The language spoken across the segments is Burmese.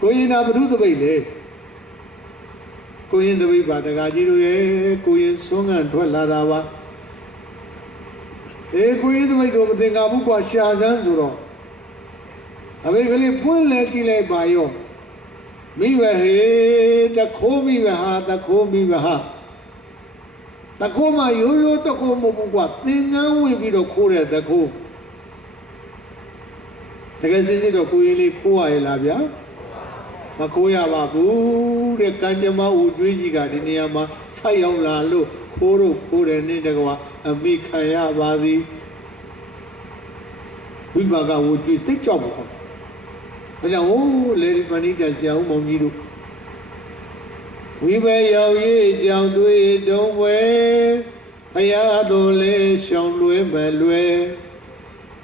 Koyin abru the way. Koyin the way Batagaji, Koyin song and Twaladava. A Koyin the way over the Nabuka Shazanzuro. A very poor lady by you. Me were here, the Komi Vaha, the Komi Vaha. The Koma Yoyo, the Komo, then now will be the Korea, the Ko. The Gazette of Kuili Kua Labia Makoya Babu, the Kanjama Udwiji Gardiniama, Sayam Lalu, Koro, Kura Nidagawa, and Mikaya Bazi. Wibaga would be thick job. Oh, Lady Panita Siamomidu. We were Yawi, down to it, don't wear. Ayadole, Shanlue, Malue.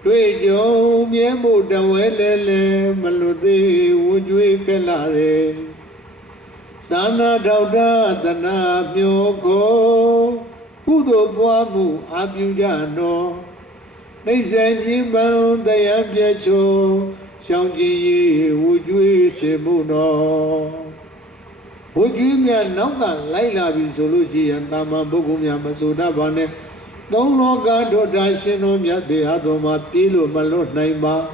Tuyo miemo dawelele malode wujwe kelare sana dauda dana myoko kudo bwamu abyujano naisenyi ban dayabyecho shangji wujwe semuno wujwe mya nauka laila bi solo ji yan tama bogu mya masoda bane Don't know God or Dashin on Yadi Adoma, Pilo, Malot Naima.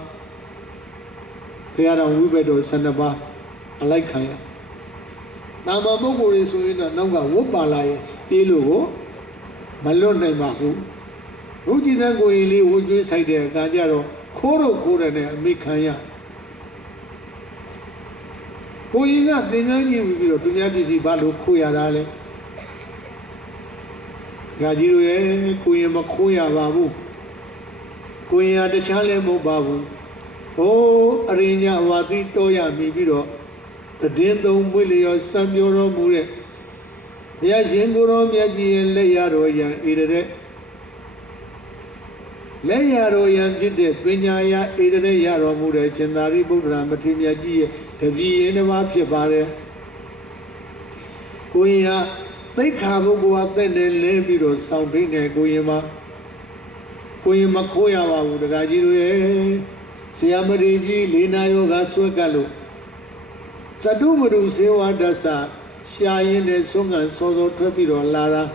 They are a Wibedo Sanaba. I like Kaya. Namabogo is in a Nanga Wopalai, Pilo, Malot Naimahu. Who did not go in, would you say there, Gajaro, Koro Kurane, Mikaya? Who is not the Nani will be to Yadi Balu Kuyarale? Gajiru, Kuyama Kuya Babu, Kuya the Chalemo Babu, oh, Arena Wadi Toya Mibiro, the Dendo Willie or Samuro Mure, Yajinguro Yaji and Leyaroya, Ide Leyaroyan Jide, Pinyaya, Ide Yaro Mure, Chenari Budra, Matinya, the V in the Mapia Kuya. They have go up then and Lebiro sounding a Goyama Koya, the Gajiru, Siamariji, Lina Yoga Swagalo Sadumuru Sewa Dasa, Shayin and Song and Sozo Trapiro Lara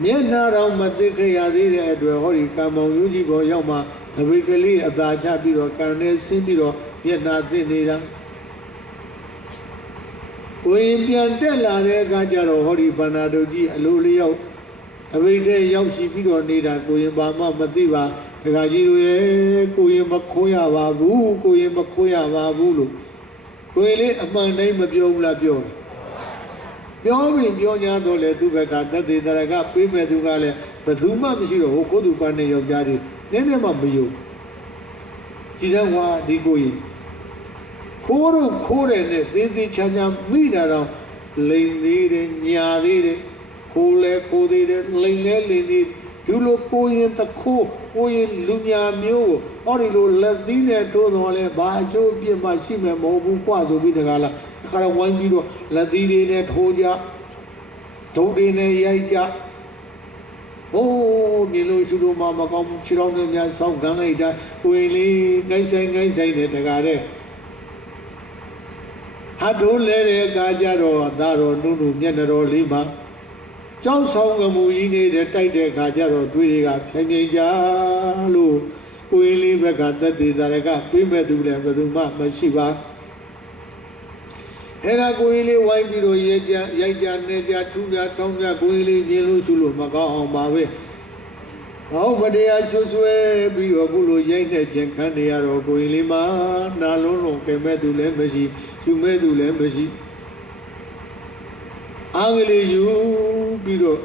Miena Ram Mateke Yadi Edward Hori Kamo Yuji Boyama, the weekly of the Chabiro, Carne Sindiro, yet not the Nida. We Piantella Gajaro Hori Banadoji, Alulio, every day Yamshipido Nida, Kuyama Mativa, Gajiru, Kuyamakoya Babu, Kuyamakoya Babulu. Kuyele, a man name of Yola Bio. Yomi, Yonya Dole, Dubeka, that day that I got Pime Dugale, but Duma Mishiro, Kodu Pane of Jadi, then Mabu. Chizawa, Digui. Koro Kore, Didi Chanya, Mida, Lady, Yadi, Kole, Kodi, Lady, Julo Koy, the Co, Koy, Lunia Mio, Orilo, Ladina, Tonole, Bajo, Mashima, Mobu, Quazo, Vidagala, Karawangido, Ladine, Toja, Todine, Yaja. Oh, Milo Sudo Mama, Chiron, South Ganada, Willie, Gaisang, the Gare. Hadole Gajaro, Daro, Nunu, General Lima. John Songamuini, the Tide Gajaro, Twiga, Kenyaja, Lu, Willie Bagata, the Darega, Pimedu, Beduma, Mashiva. Hera Guili, Waibiro, Yaja, Neja, Tuga, Tonga, Guili, Yelu, Sulu, Maga, Mawe. Over the Asuswe, Biogulu, Yane, Jenkania, Guilima, Nalono, Kemedu, Lembaji, Sumedu, Lembaji. I will you, Biro,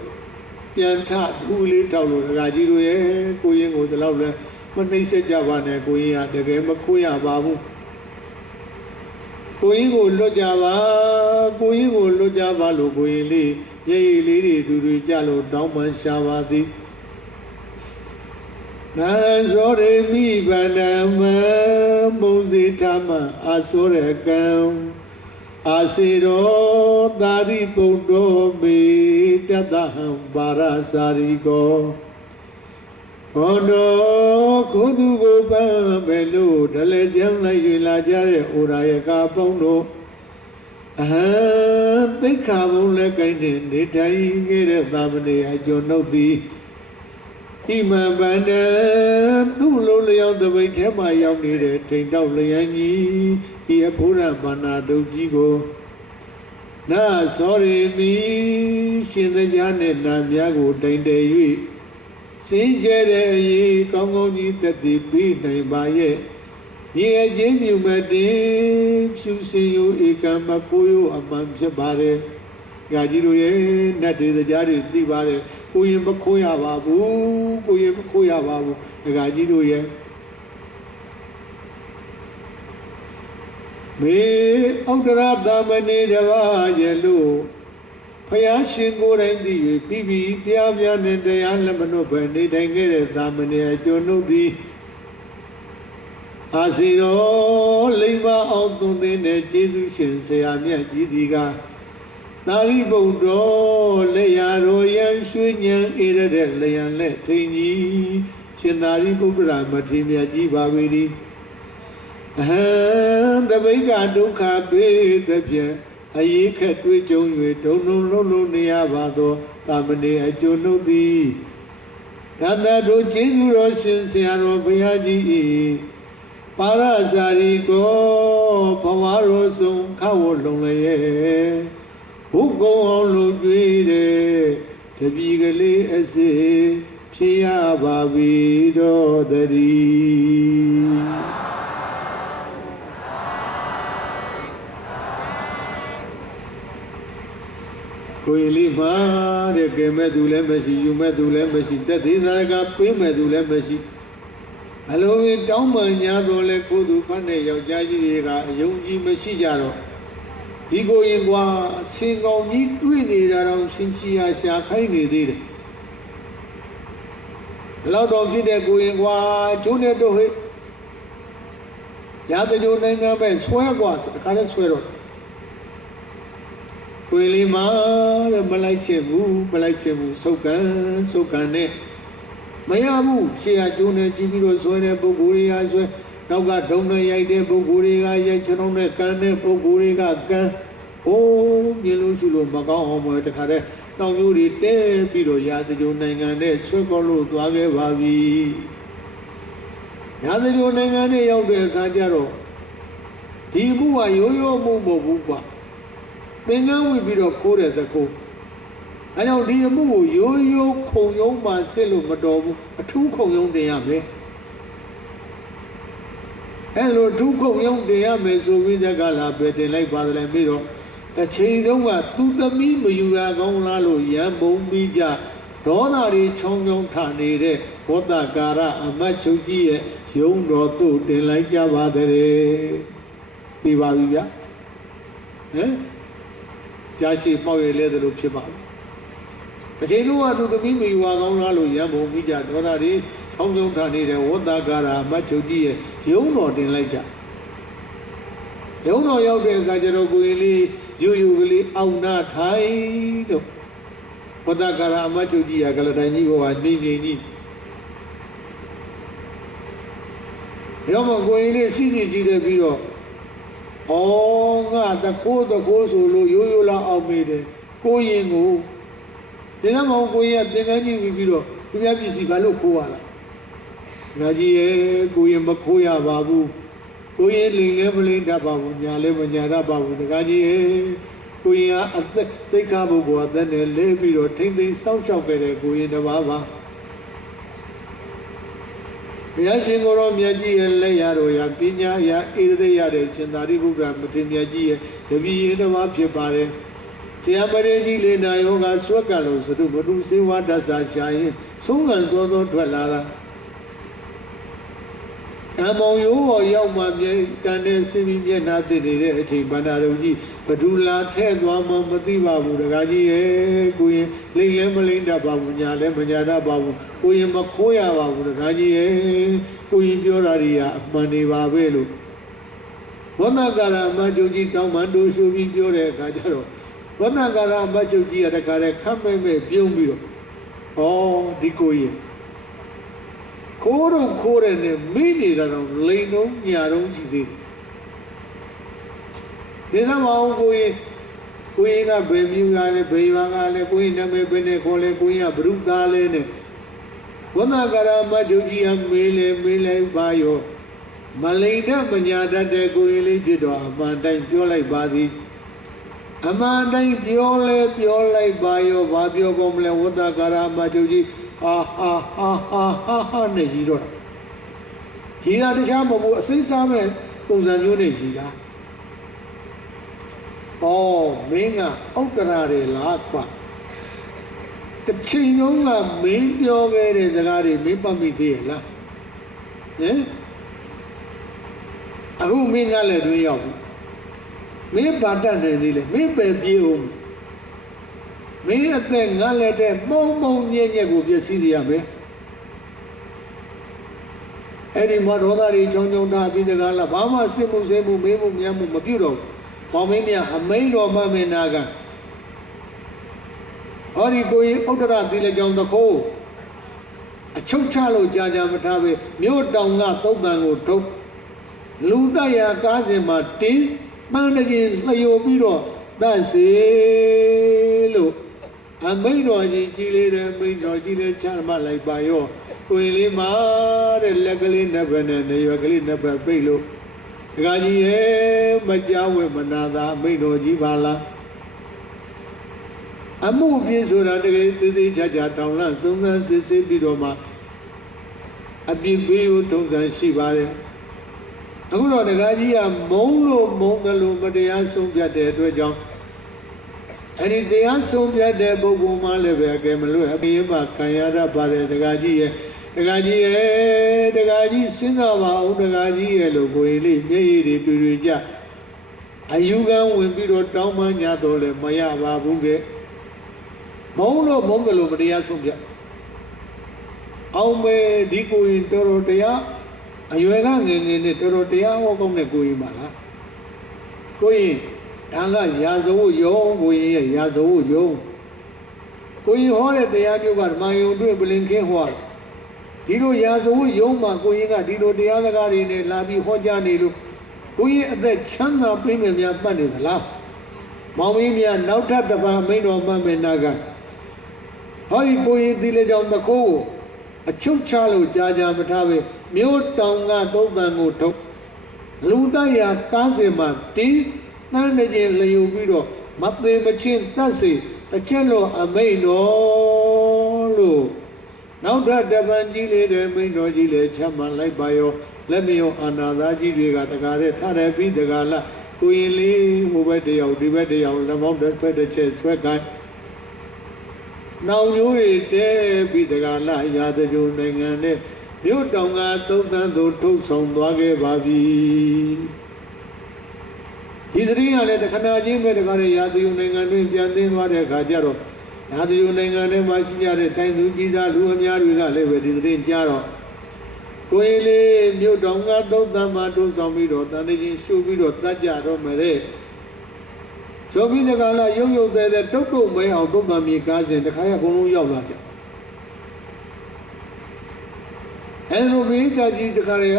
Yanta, Huli, Tau, Rajiru, going with the love, but they said Javana, going at the game of Kuya Babu. Going with Lojava, going with Lojava, Logoili, Yay, lady, to Jalo, Dauman Shavadi. Nazore mi banama, Mositama, Asore Gam. Asiro dari podo me dadaham barasarigo. Kono kudu gopa belu dale jam la yula jare uraya ka pauno. Tikha bole kaine ne dai ngere thamane ajono di. Ima banda tu lo leyang tabai the ma yaung nide thein tauk layang ji I apura bana dau ji ko na sore mi shin thaja ne na mya ko tain de yui sin je de ayi kaung kaung ji tat ti pi nai ba ye ye jin myu ma tin phyu sin yu ekam ma ko yo aman phit ba de ga ji lo ye nat de thaja de ti ba deကိုရင်မခိုးရပါဘူးကိုရင်မခိုးရပါဘူးဒကာကြီးတို့ရဲ့မေဩဒရသမဏေတပါးရဲ့လို့ဖယားရှင်ကိုယ်တိုင်သိ၍ပြီးပြီးတရားပြနဲ့တရားလက်မနှုတ်ပဲနေထိုင်ခဲ့တဲ့သမဏေအကျိုးနှုတ်သည်အာစီတော်လိမ္မာအောင်သွန်သင်တဲ့ကျေးဇူးရှင်ဆရာမြတ်ကြီးဒီကသာရိပုတ္တရာလက်ရတော်ရန်ရွှေဉဏ်အေရတဲ့လျံလက်ထိန်ကြီးရှင်သာရိပုတ္တရာမထေရမြတ်ကြီးပါပေသည်သဗ္ဗိကဒုက္ခပေသဖြင့်အရေးခက်တွေ့ကြုံ၍ဒုံလုံးနေရပါသောသာမဏေအကျိုးနှုတ်သည်သာသတို့ကျေးဇူးတော်ရှင်ဆရာတော်ဘုရားကြီး၏ပါရဇာရီကိုဘဝတော်ဆုံးခဝလုံလည်းဘုကုံအောင်လူကြွေးတဲ့တပည့်ကလေးအစေဖြစ်ရပါပြီတော်တည်းကိုယ်လေးမှာတဲ့ကဲမဲ့သူလည်းမရှိယူမဲ့သူလည်းမရှိတက်သေးသာကပေးမဲ့သူလည်းမရှိအလုံးကြီးတောင်းပန်ညာတော့လဲကိုသူဖတ်တဲ့ယောက်ျားကြီးတွေကအယုံကြည်မရှိကြတော့ဒီကိုရင်ကွာဆင်ကောင်ကြီးတွေ့နေတာတော့ဆင်ချီယာရှာခိုင်းနေသေးတယ်လောက်တော့ဖြစ်တဲ့ကိုရင်ကွာကျိုးနေတော့ဟဲ့ရာဇဂျိုနိုင်ငံပဲဆွဲကွာတခါလဲဆွဲတော့ကိုယ်လေးမတဲ့မလိုက်ချင်ဘူးစုပ်ကန်နဲ့မရဘူးရှေ့ကကျိုးနေကြည့်ပြီးတော့ဆွဲတဲ့ပုဂ္ဂိုလ်တွေကဆွဲနောက်ကဒုံနဲ့ရိုက်တဲ့ပုဂ္ဂိုလ်တွေကရိုက်ချောင်းနဲ့ကန်တဲ့ပုဂ္ဂိုလ်တွေကကန်ဟိုးမြင်လို့ရှိလို့မကောင်းအောင်ပဲတခါတည်းတောင်ကျိုးတွေတဲပြီးတော့ရာဇဂျိုနိုင်ငံနဲ့ဆွဲကောလို့သွားခဲ့ပါပြီရာဇဂျိုနိုင်ငံနဲ့ရောက်တဲ့အခါကျတော့ဒီမှုကရိုးရိုးမှုမဟုတ်ဘူးကွာသင်္ကန်းဝင်ပြီးတော့ခိုးတဲ့သကိုအဲကြောင့်ဒီအမှုကိုရိုးရိုးခုံရုံးမှစစ်လို့မတော်ဘူးအထူးခုံရုံးတင်ရမယ်အဲလိုထူးခုံရုံးတင်ရမယ်ဆိုပြီးတဲ့ကလာပဲတင်လိုက်ပါတယ်လေပြီးတော့အချိန်တုန်းကသူသမီးမယူရကောင်းလားလို့ရံပုံပြီးကြဒေါသတွေချောင်းချောင်းထနေတဲ့ဘောဓကာရအမတ်ချုပ်ကြီးရဲ့ရုံးတော်သို့တင်လိုက်ကြပါတယ်ပြပါပြီဗျာဟမ်ကြာရှိပေါက်ရလဲတယ်လို့ဖြစ်ပါဘူးအချိန်လုံးကသူသမီးမယူရကောင်းလားလို့ရံပုံပြီးကြဒေါသတွေချောင်းချောင်းထနေတဲ့ဝတ္တကာရအမတ်ချုပ်ကြီးရဲ့ရုံးတော်တင်လိုက်ကြရုံးတော်ရောက်တဲ့အခါကျတော့ကိုရင်လေးယူကလေးအောက်နာထိုင်တော့ဝတ္တကာရအမတ်ချုပ်ကြီးကကလတိုင်ကြီးကနေကြီးရောမကိုရင်လေးစီစီကြည့်တယ်ပြီးတော့ဩငါတခိုးဆိုလို့ရိုးလာအောင်မေးတယ်ကိုရင်ကိုဒီကမောင်ကိုရင်ကသင်္ကန်းကြီးပြီးတော့သူများပစ္စည်းဘာလို့ခိုးရလားငါကြီးရဲ့ကိုရင်မခိုးရပါဘူးကိုရင်လိန်လည်းမလိန်တတ်ပါဘူးညာလည်းမညာတတ်ပါဘူးတကားကြီးရဲ့ကိုရင်ကအသက်သိက္ခာပုဂ္ဂိုလ်အသက်နဲ့လဲပြီးတော့ထိမ့်သိမ်းစောင့်ရှောက်ခဲ့တဲ့ကိုရင်တစ်ပါးပါဘုရားရှင်ကိုယ်တော်မြတ်ကြီးရဲ့လက်ရတော်ရာပညာအရာဣရိရတဲ့ရှင်သာရိပုတ္တရာမထေရမြတ်ကြီးရဲ့တပည့်တော်မှာဖြစ်ပါတယ်ဆရာမရေကြီးလေနာယောကဆွက်ကလို့သတုမတုစေဝဒသရှာရင်သုံးကန်စောသောထွက်လာတာအမောင်ရိုးပေါ်ရောက်မှမြေကန်တဲ့စင်ပြီးမျက်နှာသိနေတဲ့အချိန်ဗန္ဒာရုံကြီးဘဒူလာထဲ့သွားမှမသိပါဘူးတကားကြီးရဲ့ကိုရင်လိမ့်လည်းမလိမ့်တတ်ပါဘူးညာလည်းမညာတတ်ပါဘူးကိုရင်မခိုးရပါဘူးတကားကြီးရဲ့ကိုရင်ပြောတာတွေကအမှန်နေပါပဲလို့ဘောနကာရအမချုပ်ကြီးတောင်းမှတိုးရှုပြီးပြောတဲ့အခါကျတော့ဘောနကာရအမချုပ်ကြီးကတခါတည်းခမ်းမဲ့ပြုံးပြီးတော့ဩဒီကိုရင် ခိုးတယ်နဲ့မိနေတာတော့လိန်လုံးညာတော့ကြည့်သေးတယ်ဒီသမောင်ကိုရင်ကဘယ်မျိုးကလဲဘယ်ရွာကလဲကိုရင်နာမည်ဘယ်နဲ့ခေါ်လဲကိုရင်ကဘုရုသားလဲနဲ့ဝန္ဒကာရမချုပ်ကြီးကမေးလဲပါရောမလိန်တဲ့မညာတတ်တဲ့ကိုရင်လေးဖြစ်တော့အမှန်တိုင်းပြောလိုက်ပါသည်အမှန်တိုင်းပြောလိုက်ပါရောဘာပြောကုန်မလဲဝန္ဒကာရမချုပ်ကြီးဟာနဲ့ကြီးတော့ကြီးတာတခြားမဟုတ်ဘူးအစိမ့်စားမဲ့ပုံစံမျိုးနဲ့ကြီးတာမင်းကဥက္ကရာတွေလားကွာတစ်ချိန်လုံးကမင်းပြောခဲ့တဲ့စကားတွေမင်းပတ်မိသေးရဲ့လားဟင်အခုမင်းကလည်းတွင်းရောက်ပြီမင်းဘာတတ်နေသေးလဲမင်းပဲပြေးအောင်မင်းအသက်ငါလည်းတဲ့မုံညက်ကိုပြည့်စည်ရမယ်အဲ့ဒီမှာဒေါသတွေချုံထားပြီးတကားလားဘာမှစစ်မှုမေးမှုမြတ်မှုမပြုတ်တော့ဘောင်မင်းမြအမိန်တော်မမင်းနာကဟောဒီကိုရင်ဥဒ္ဒရသီလကြောင့်တခိုးအချုပ်ချလို့ကြာမထားပဲမြို့တောင်ကသုတ်တန်ကိုထုတ်လူတရာကားစင်မှာတင်းပန်းတကြီးလျော်ပြီးတော့တတ်စေလို့အမိန်တော်ကြီးကြီးလေးတဲ့မိန်တော်ကြီးလေးချမ်းမလိုက်ပါရောကိုရင်လေးမှာတဲ့လက်ကလေးနှစ်ဘက်နဲ့နေရွက်ကလေးနှစ်ဘက်ပိတ်လို့ဒကာကြီးရဲ့မကြောက်ဝဲမနာသာမိန်တော်ကြီးပါလားအမှုပြည့်ဆိုတာတကယ်သေးချာတောင်းလန့်စုံစမ်းစစ်ဆေးပြီးတော့မှအပြစ်ပေးဖို့ထုံးစံရှိပါတယ်အခုတော့ဒကာကြီးကမုန်းတယ်လို့မတရားဆုံးဖြတ်တဲ့အတွက်ကြောင့်အဲ့ဒီတရားဆုံးဖြတ်တဲ့ပုဂ္ဂိုလ်မှလည်းပဲအကယ်မလို့အပြင်းမှခံရတတ်ပါတယ်ဒကာကြီးရဲ့ဒကာကြီးစဉ်းစားပါဦးဒကာကြီးရဲ့လို့ကိုယ်လေးမျက်ရည်တွေတွေ့ကြအယူခံဝင်ပြီးတော့တောင်းပန်ကြတော့လည်းမရပါဘူးကဲမုန်းတယ်လို့မတရားဆုံးဖြတ်အောင်မေဒီကိုရင်တော်တရားအရွယ်ကငယ်နဲ့တော်တရားဟောကောင်းတဲ့ကိုရင်ပါလားကိုရင်ဒါကရာဇဝတ်ယုံကိုရင်ရဲ့ရာဇဝတ်ယုံကိုရင်ဟောတဲ့တရားမျိုးကဓမ္မယုံတွေ့ပလင်ခင်းဟောဒီလိုရာဇဝတ်ယုံမှာကိုရင်ကဒီလိုတရားစကားတွေနဲ့လာပြီးဟောကြားနေလို့ကိုရင်အသက်ချမ်းသာပေးမယ်များပတ်နေသလားမောင်မင်းများနောက်ထပ်တစ်ပါးမိန်တော်မှမေနာကဟောဒီကိုရင်ဒီလေကြောင့်တခိုးကိုအချုပ်ချလို့ကြာမထားပဲမြို့တောင်ကသုတ်တန်ကိုထုတ်လူတရာကားစင်မှာတင်းတန်းတကျင်လျူပြီးတော့မသေးမချင်းတတ်စေတစ်ချက်လို့အမိန်တော်လို့နောက်ထပ်တပံကြီးလေးတဲ့မိန်တော်ကြီးလေးချမှန်လိုက်ပါရောလက်မရောအာနာသားကြီးတွေကတကားတဲ့ထားတယ်ပြီးတကားလားကိုရင်လေးဟိုဘက်တယောက်ဒီဘက်တယောက်လက်မောင်းတစ်ဖက်တစ်ချက်ဆွဲကိုင်းနောင်ရိုးတွေတဲပြီးတကားလားရာဇဂုနိုင်ငံနဲ့မြို့တောင်ကသုံးသန်းသို့ထုတ်ဆောင်သွားခဲ့ပါပြီဒီသတိကလည်းတခဏချင်းပဲတကားတဲ့ရာဇဂုနိုင်ငံတွင်ပြန်သိမ်းသွားတဲ့အခါကျတော့ရာဇဂုနိုင်ငံထဲမှာရှိကြတဲ့တိုင်းသူကြီးသားလူအများတွေကလည်းပဲဒီသတိကြားတော့ကိုယ်လေးမြို့တောင်ကသုံးသန်းမှာထုတ်ဆောင်ပြီးတော့တန်တချင်းရှုပ်ပြီးတော့တတ်ကြတော့မယ်တဲ့ဆိုပြီးတကားလားရုပ်တဲ့တုတ်မဲအောင်တုတ်မှမြေကားစဉ်တခါရအကုန်လုံးရောက်လာကြအဲလိုဘိကကြီးတခါရ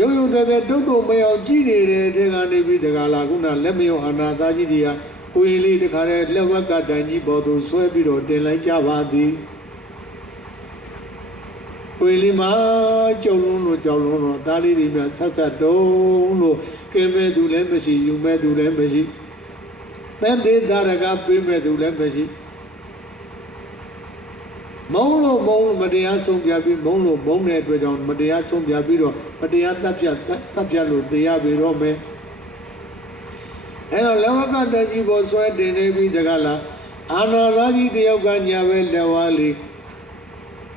ရုပ်တဲ့တုတ်မဲအောင်ကြည့်နေတဲ့တဲ့ကနေပြီးတကားလားခုနလက်မယောအာနာသားကြီးတွေကကိုယ်လေးတခါရလက်ဝက်ကတိုင်ကြီးပေါ်သူဆွဲပြီးတော့တင်လိုက်ကြပါသည်ကိုယ်လေးမှာကြောက်လုံးတော့သားလေးတွေများဆက်တုံးလို့ကဲမဲ့သူလည်းမရှိယူမဲ့သူလည်းမရှိတဲ့ဒေသရကပြေးမဲ့သူလည်းမရှိမုံလို့မတရားဆုံးပြပြီးမုံတဲ့အတွက်ကြောင့်မတရားဆုံးပြပြီးတော့မတရားတပ်ပြလို့တရားပြီးတော့မယ်အဲ့တော့လဝကတကြီးကိုဆွဲတင်နေပြီးတကလားအာနာရာကြီးတယောက်ကညာပဲလက်ဝါးလေး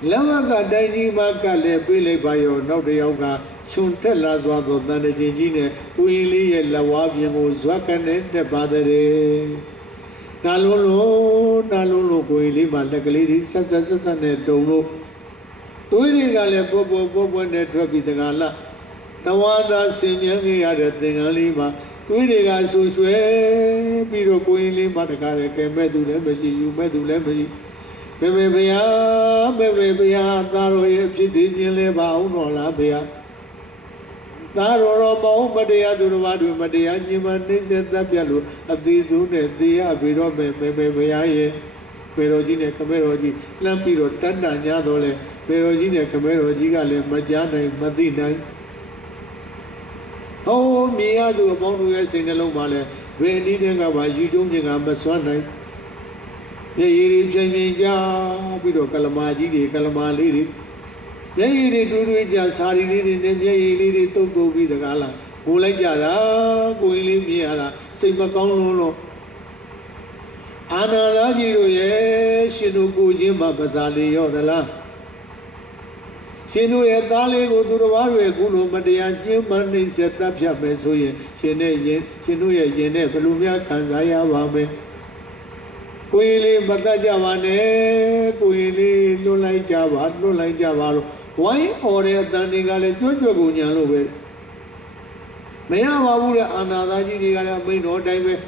လဝကတိုင်းကြီးမှာကလည်းပြေးလိုက်ပါရောနောက်တယောက်ကခြုံတက်လာသွားသောတန်တကြီးကြီးနဲ့ဦးရင်လေးရဲ့လက်ဝါးပြင်ကိုဇွတ်ကနေတက်ပါတဲ့နာလုံးလို့ကိုရင်လေးမှာလက်ကလေးတွေဆက်နဲ့တုံလို့သွေးတွေကလည်းပေါ်နဲ့ထွက်ပြီးတကားလားတဝါသာဆင်မြန်းခဲ့ရတဲ့သင်္ကန်းလေးမှာသွေးတွေကဆူရွှဲပြီးတော့ကိုရင်လေးမှာတကားလည်းကဲမဲ့သူလည်းမရှိယူမဲ့သူလည်းမရှိ Bebe bia, Taro Yipsi Baum Bia. Taro Baum Madia Durvadu Madia, Nimanis and Tapialu, of these Une, Dia, Viro, Bebe Bia, Perogine, Cameroji, Lampiro, Tanda, Yadole, Perogine, Cameroji, Majana, Madina. Oh, Mia do a bone in the Lomale, when needing about you doing a Maswana. Ye Janja, Bido Kalamaji, Kalamali. Ye do it just Hari and Ye to go with the Gala. Ulajara, Guili Miara, Simakono. Ana Rajiru, ye, Shinuku Jima Basali Yodala. Shinu Yadali go to the Wawe, Gulu Madia, Jimani set up Jamesuye, Shene, Shinu Yene, Pelumia, Kanzaya Wame. Kuili Batajavane, Kuili, no like Java, no like Java. Why or a Danigale, Jojo Gunyalo? Mayawura, Anadaji, may no time.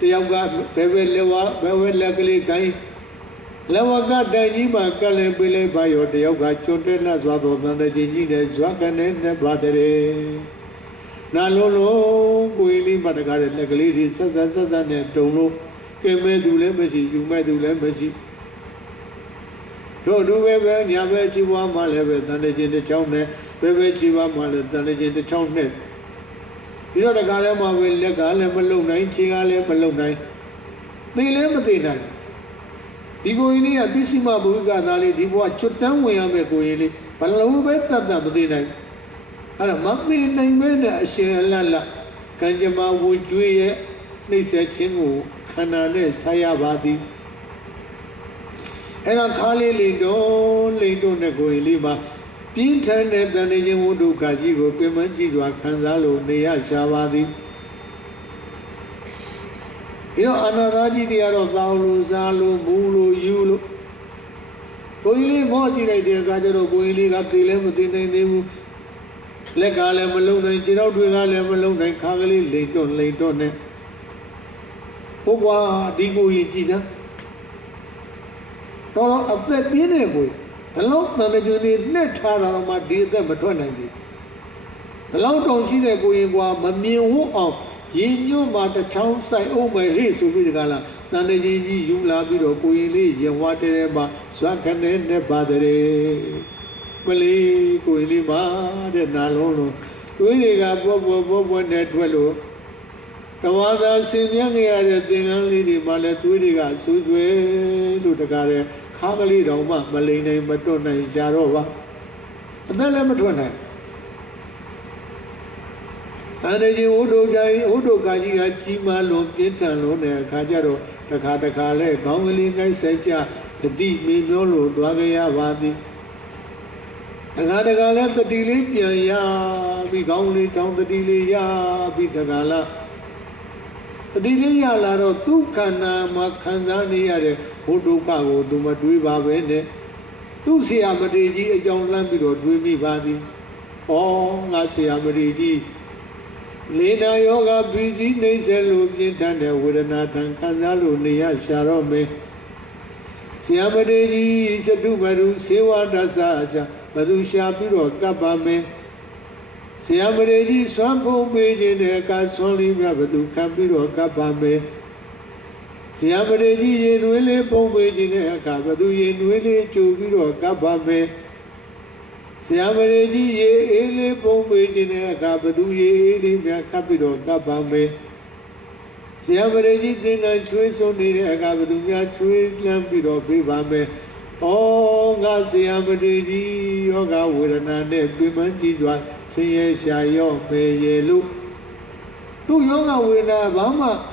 The young got Bevel, luckily kind. Lavaga Danima Kalembele by your Yoga Chotena Swabo than the Jinine Swakan and the Battery. Nalolo, Kuili Matagari, luckily, Sazazan and Tono, came to Lembacy, you may do Lembacy. So do ever, Yava Chiwa Maleve, than the Jin the Chowne, Bebe Chiwa Malve, than the Jin the Chowne. You know the Galama will let Galamalo 9, Chingale Malo 9. They lemon. Digoini, a Bissima Buga Nali, Diwa Chutan, we are going, but low better than the night. And a monthly name, a Shellala, Kanjama Wujuye, Nisa Chingu, Kanane, Sayabadi. And a Kali Lindo, Nego Lima, Pintan, the name Wudu Kajigo, Pimanjizwa, Kanzalo, Nea Shavadi. You know, Anaraji, the Arab Zalo, Mulu, Yulu. Boili, Moji, the Gajaro, Boili, Apilem, the name Legale Malone, Girau, Vigale Malone, Kavali, Layton. Owa, Digo, Yija. No, a pet dinner. A lot of the unit net Tara, my dear, the maternity. A lot of Gina going, Mammy, who of. Jinyo Mata Chow Sai O my race to be Gala, Nanaji, Yula Bido, Kuili, Yawatereba, Swakan, the Padre. Malay, Kuilima, the Nalono, Kuiliga, Bobo, Netwello. Kawada, Sinyang, the thing only the Malatuiga, Sudwe, Lutagare, Kamali Roma, Malay name, Matona, Jarova. And then Lamatona. And as you Udo Kaji, Chima, Lom, Pintan, Lone, Kajaro, the Katakale, Gongli, Secha, the deep Minolo, Dwagaya Vadi. And Hadagala, the Dilia, Ya, be Gongli, Town the Dilia, be the Gala. The Dilia Laro, Tukana, Makanzani, Uduka, Dumadriva Vene, Tusi Amadiji, John Lambido, Dwimi Vadi. Oh, Nasi Amadiji. Lena Yoga busy Nazalo Nintanda with another Kanalo Nia Sharome. Siamadeji is a Dumaru, Sewa Dasaja, Badusha Piro Kapame. Siamadeji Swampo Majin Eka Soli Rabadu Campiro Kapame. Siamadeji Yenuele Pomajin Eka Badu Yenuele Chubiro Kapame. Siamareji ye ele pombe jine kabadu ye ele kapido kabame. Siamareji dinga chui sonire kabadu ya chui lampido bibame. Oh, ga siamareji yoga wirana ne bimanji jwa siye shayo me yelu. Tu yoga wirana bama.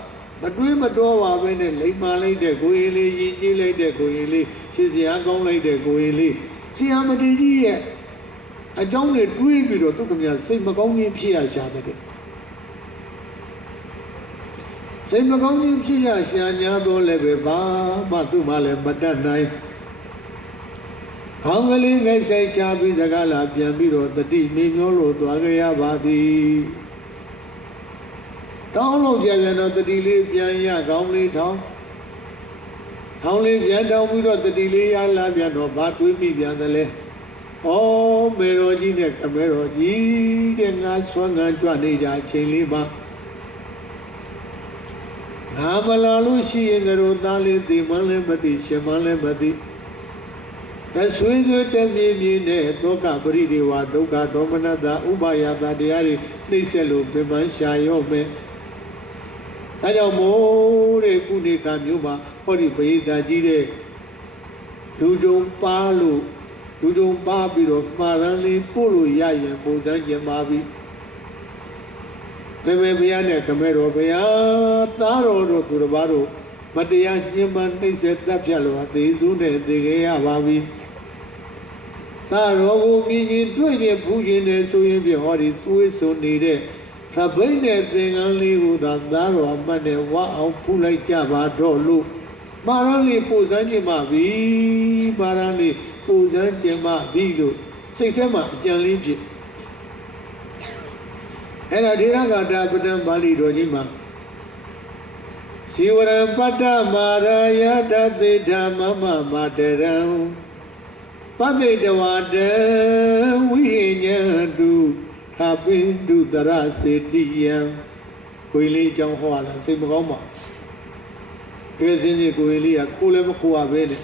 Madui madowa bene lima lede goyeli yinji lede goyeli shiziyangong lede goyeli. Siamareji ye. A young lady do took me a same Magoni Pia Shabbat. Same Magoni Pia Shanyado Leveba, Matumale, Madanai. Hungary, I say Chabi, the Gala, Piambiro, the deep Minoro, to Agaya Badi. Town of Yagano, the Dili, Pianya, Gomley Town. ထောင်းလေးပြန်တောင်းပြီးတော့တတိလေးရလာပြန်တော့ဘာတွေးမိပြန်သလဲဩမေတော်ကြီးနဲ့ခမဲတော်ကြီးတဲ့ငါဆွမ်းခံကြွနေကြအချိန်လေးမှာငါမလာလို့ရှိရင်တို့သားလေးသိမှန်းလည်းမသိရှင်မှန်းလည်းမသိတဆွေးဆွေးတက်မြည်မြည်နဲ့သောကပရိဒေဝဒုက္ခဒေါမနတဥပါယတာတရားတွေနှိမ့်ဆက်လို့ပြန်မှန်းရှာရော့မယ်ဒါကြောင့်မို့တဲ့ကုဏိကမျိုးမှာဟောဒီပရိသတ်ကြီးတဲ့လူကြုံပါလို့လူကြုံပါပြီးတော့မှားရန်လေးပို့လို့ရရင်ပုံစံကျင်ပါပြီဘယ်ဘုရားနဲ့ခမဲတော်ဘုရားသားတော်တို့သူတစ်ပါးတို့မတရားညှဉ်းပန်းနှိပ်စက်တပ်ဖြတ်လို့အသေးစုနဲ့သိခဲ့ရပါပြီသားတော်ကိုမြင်ရင်တွေ့ရင်ဖူးရင်လည်းဆိုရင်ပြဟောဒီသွေးစွန်နေတဲ့သပိတ်နဲ့သင်္ကန်းလေးကိုသာသားတော်အမတ်နဲ့ဝါအောင်ဖူးလိုက်ကြပါတော့လို့မာရန်လေးပို့စမ်းခြင်းပါပြီမာရန်လေးပို့စမ်းခြင်းပါပြီလို့စိတ်ထဲမှာအကြံလေးဖြစ်အဲ့ဒါဒေရဂါတာပဒံပါဠိတော်ကြီးမှာဇီဝရံပတ္တမာရယတသေဓမ္မမမတရံပတိတဝတံဝိညံတုသာပိတုတရစေတိယံကိုယ်လေးကြောင်းဟောလာစိတ်မကောင်းပါတွေ့စင်းကြီးကိုယ်လေးကခိုးလည်းမခိုးရပဲနဲ့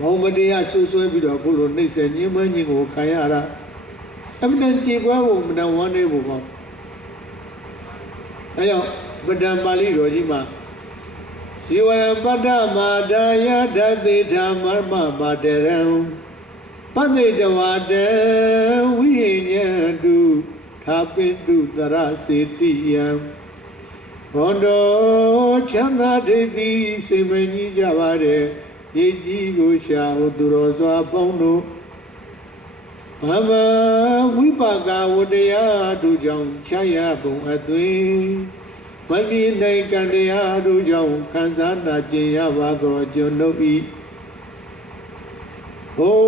ဘုံမတရားဆွဆွဲပြီးတော့ခုလိုနှိမ့်ဆက်ညှဉ်းပန်းခြင်းကိုခံရတာအမှန်တန်ကြေကွဲဖို့မတန်ဝမ်းနေဖို့ပေါ့အဲကြောင့်ပဒံပါဠိတော်ကြီးမှာဇီဝရပတ္တမာဒါယဓသေဓမ္မမမတရံပတိတဝတံဝိညံတုသာပိတုတရစေတိယံဘောတော်ချမ်းသာဒိဋ္ဌိစိတ်မကြီးကြပါတဲ့ရေကြီးကိုရှာဟောသူတော်စွာပေါင်းတို့မမဝိပါကဝတရားတို့ကြောင့်ချမ်းရပုံအသွင်မမြင်နိုင်ကံတရားတို့ကြောင့်ခံစားနာကျင်ရပါသောကျွန်ုပ်ဤဟို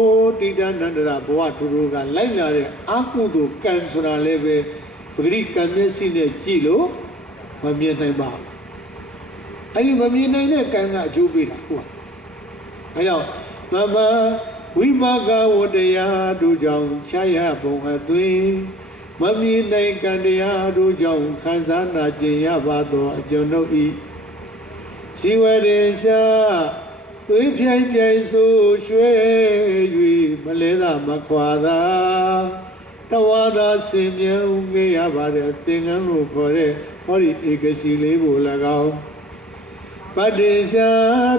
တိတနန္ဒရာဘဝသူတို့ကလိုက်လာတဲ့အကုသိုလ်ကံဆိုတာလည်းပဲပဂရိကံမျက်စိနဲ့ကြည့်လို့မမြင်နိုင်ပါဘူးအဲ့ဒီမမြင်နိုင်တဲ့ကံကအကျိုးပေးတာဟုတ်အဲကြောင့်မမဝိပါကဝတရားတို့ကြောင့်ချမ်းရပုံအသွင်မမြင်နိုင်ကံတရားတို့ကြောင့်ခံစားနာကျင်ရပါသောအကျွန်ုပ်ဤဇီဝရေရှာသွေးပြိုင်ပြိုင်ဆိုရွှဲ၍မလဲသာမခွာသာတဝါသာဆင်မြဲငေးရပါတဲ့သင်္ကန်းကိုခေါ်တဲ့ဟောဒီဧကစီလေးကို၎င်းပတ္တိစာ